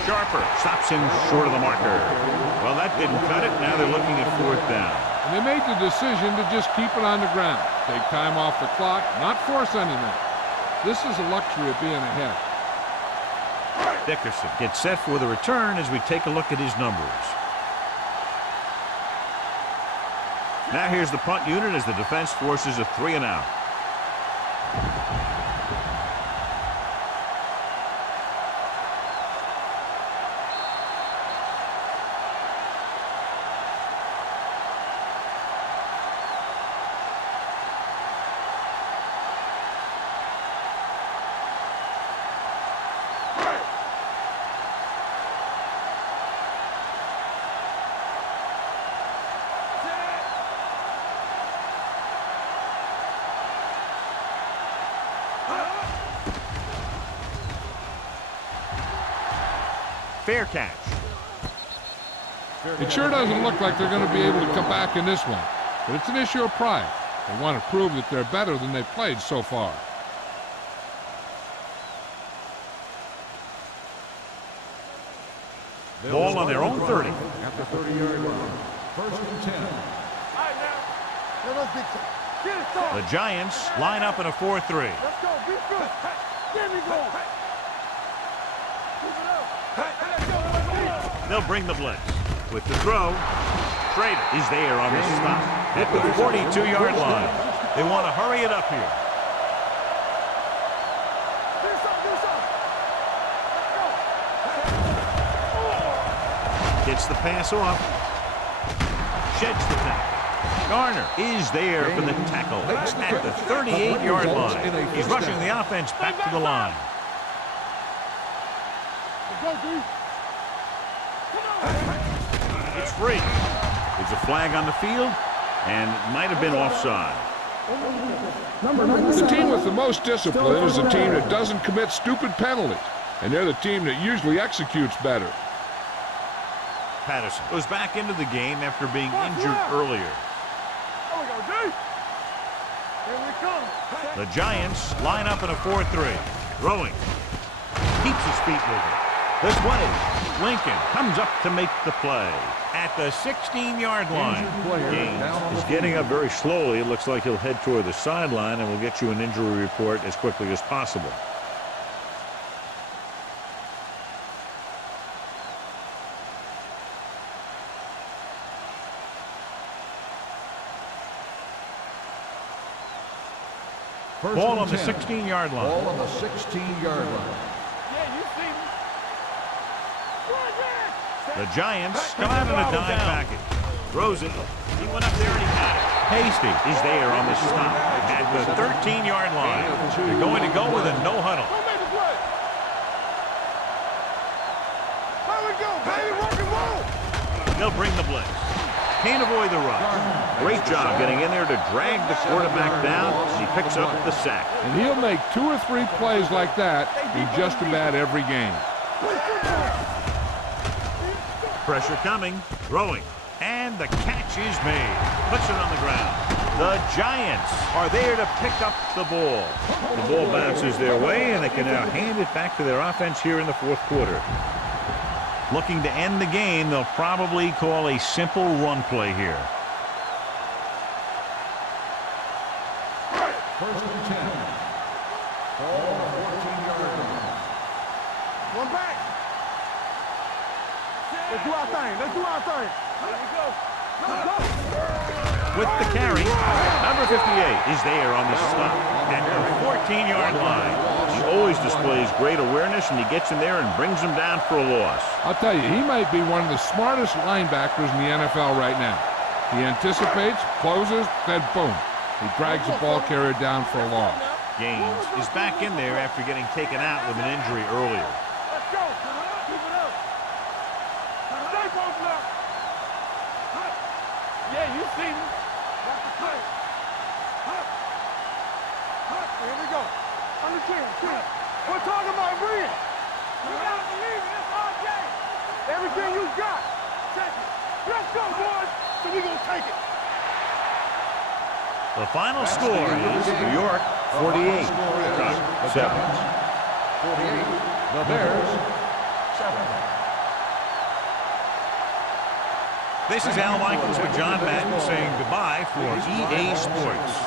Sharper stops him short of the marker. Well, that didn't cut it. Now they're looking at fourth down. And they made the decision to just keep it on the ground. Take time off the clock, not force anything. This is a luxury of being ahead. Dickerson gets set for the return as we take a look at his numbers. Now here's the punt unit as the defense forces a 3-and-out. Fair catch. It sure doesn't look like they're going to be able to come back in this one, but it's an issue of pride. They want to prove that they're better than they've played so far. Ball on their own 30. At the 30-yard line. First and 10. All right, now. Let us get it started. The Giants line up in a 4-3. Let's go. Be good. Get me going. Keep it up. They'll bring the blitz. With the throw, Schrader is there on the stop at the 42-yard line. They want to hurry it up here. Do something. Let's go. Gets the pass off. Sheds the tackle. Garner is there for the tackle at the 38-yard line. He's rushing the offense back to the line. Go, D. It's free. There's a flag on the field, and it might have been offside. The team with the most discipline is the team that doesn't commit stupid penalties, and they're the team that usually executes better. Patterson goes back into the game after being injured earlier. There we go, D. Here we come. The Giants line up in a 4-3. Throwing. Keeps his feet moving. This way. Lincoln comes up to make the play at the 16-yard line. Gaines is getting up very slowly. It looks like he'll head toward the sideline, and we'll get you an injury report as quickly as possible. Ball on the 16-yard line. Ball on the 16-yard line. The Giants come out in a dime package. Throws it. He went up there and he got it. Hasty is there on the stop at the 13-yard line. They're going to go with a no huddle. There we go, baby, rock and roll. They'll bring the blitz. Can't avoid the rush. Great job getting in there to drag the quarterback down. He picks up the sack. And he'll make 2 or 3 plays like that in just about every game. Pressure coming, throwing, and the catch is made. Puts it on the ground. The Giants are there to pick up the ball. The ball bounces their way, and they can now hand it back to their offense here in the fourth quarter. Looking to end the game, they'll probably call a simple run play here. First and 10. Ball on the 14-yard line. One back. Let's do our thing. Let's do our thing. There we go. Let's go. With the carry, number 58 is there on the stop at the 14-yard line. He always displays great awareness, and he gets in there and brings them down for a loss. I'll tell you, he might be one of the smartest linebackers in the NFL right now. He anticipates, closes, then boom. He drags the ball carrier down for a loss. Gaines is back in there after getting taken out with an injury earlier. Let's go. Keep it up. Stay posted up. Yeah, you see me. That's the play. Here we go. Understand. We're talking about win. You gotta believe it. It's our game. Everything you got. Take it. Let's go, boys. So we gonna take it. The final score is New York 48. 7. 48. The Bears 7. This is Al Michaels with John Madden saying goodbye for EA Sports.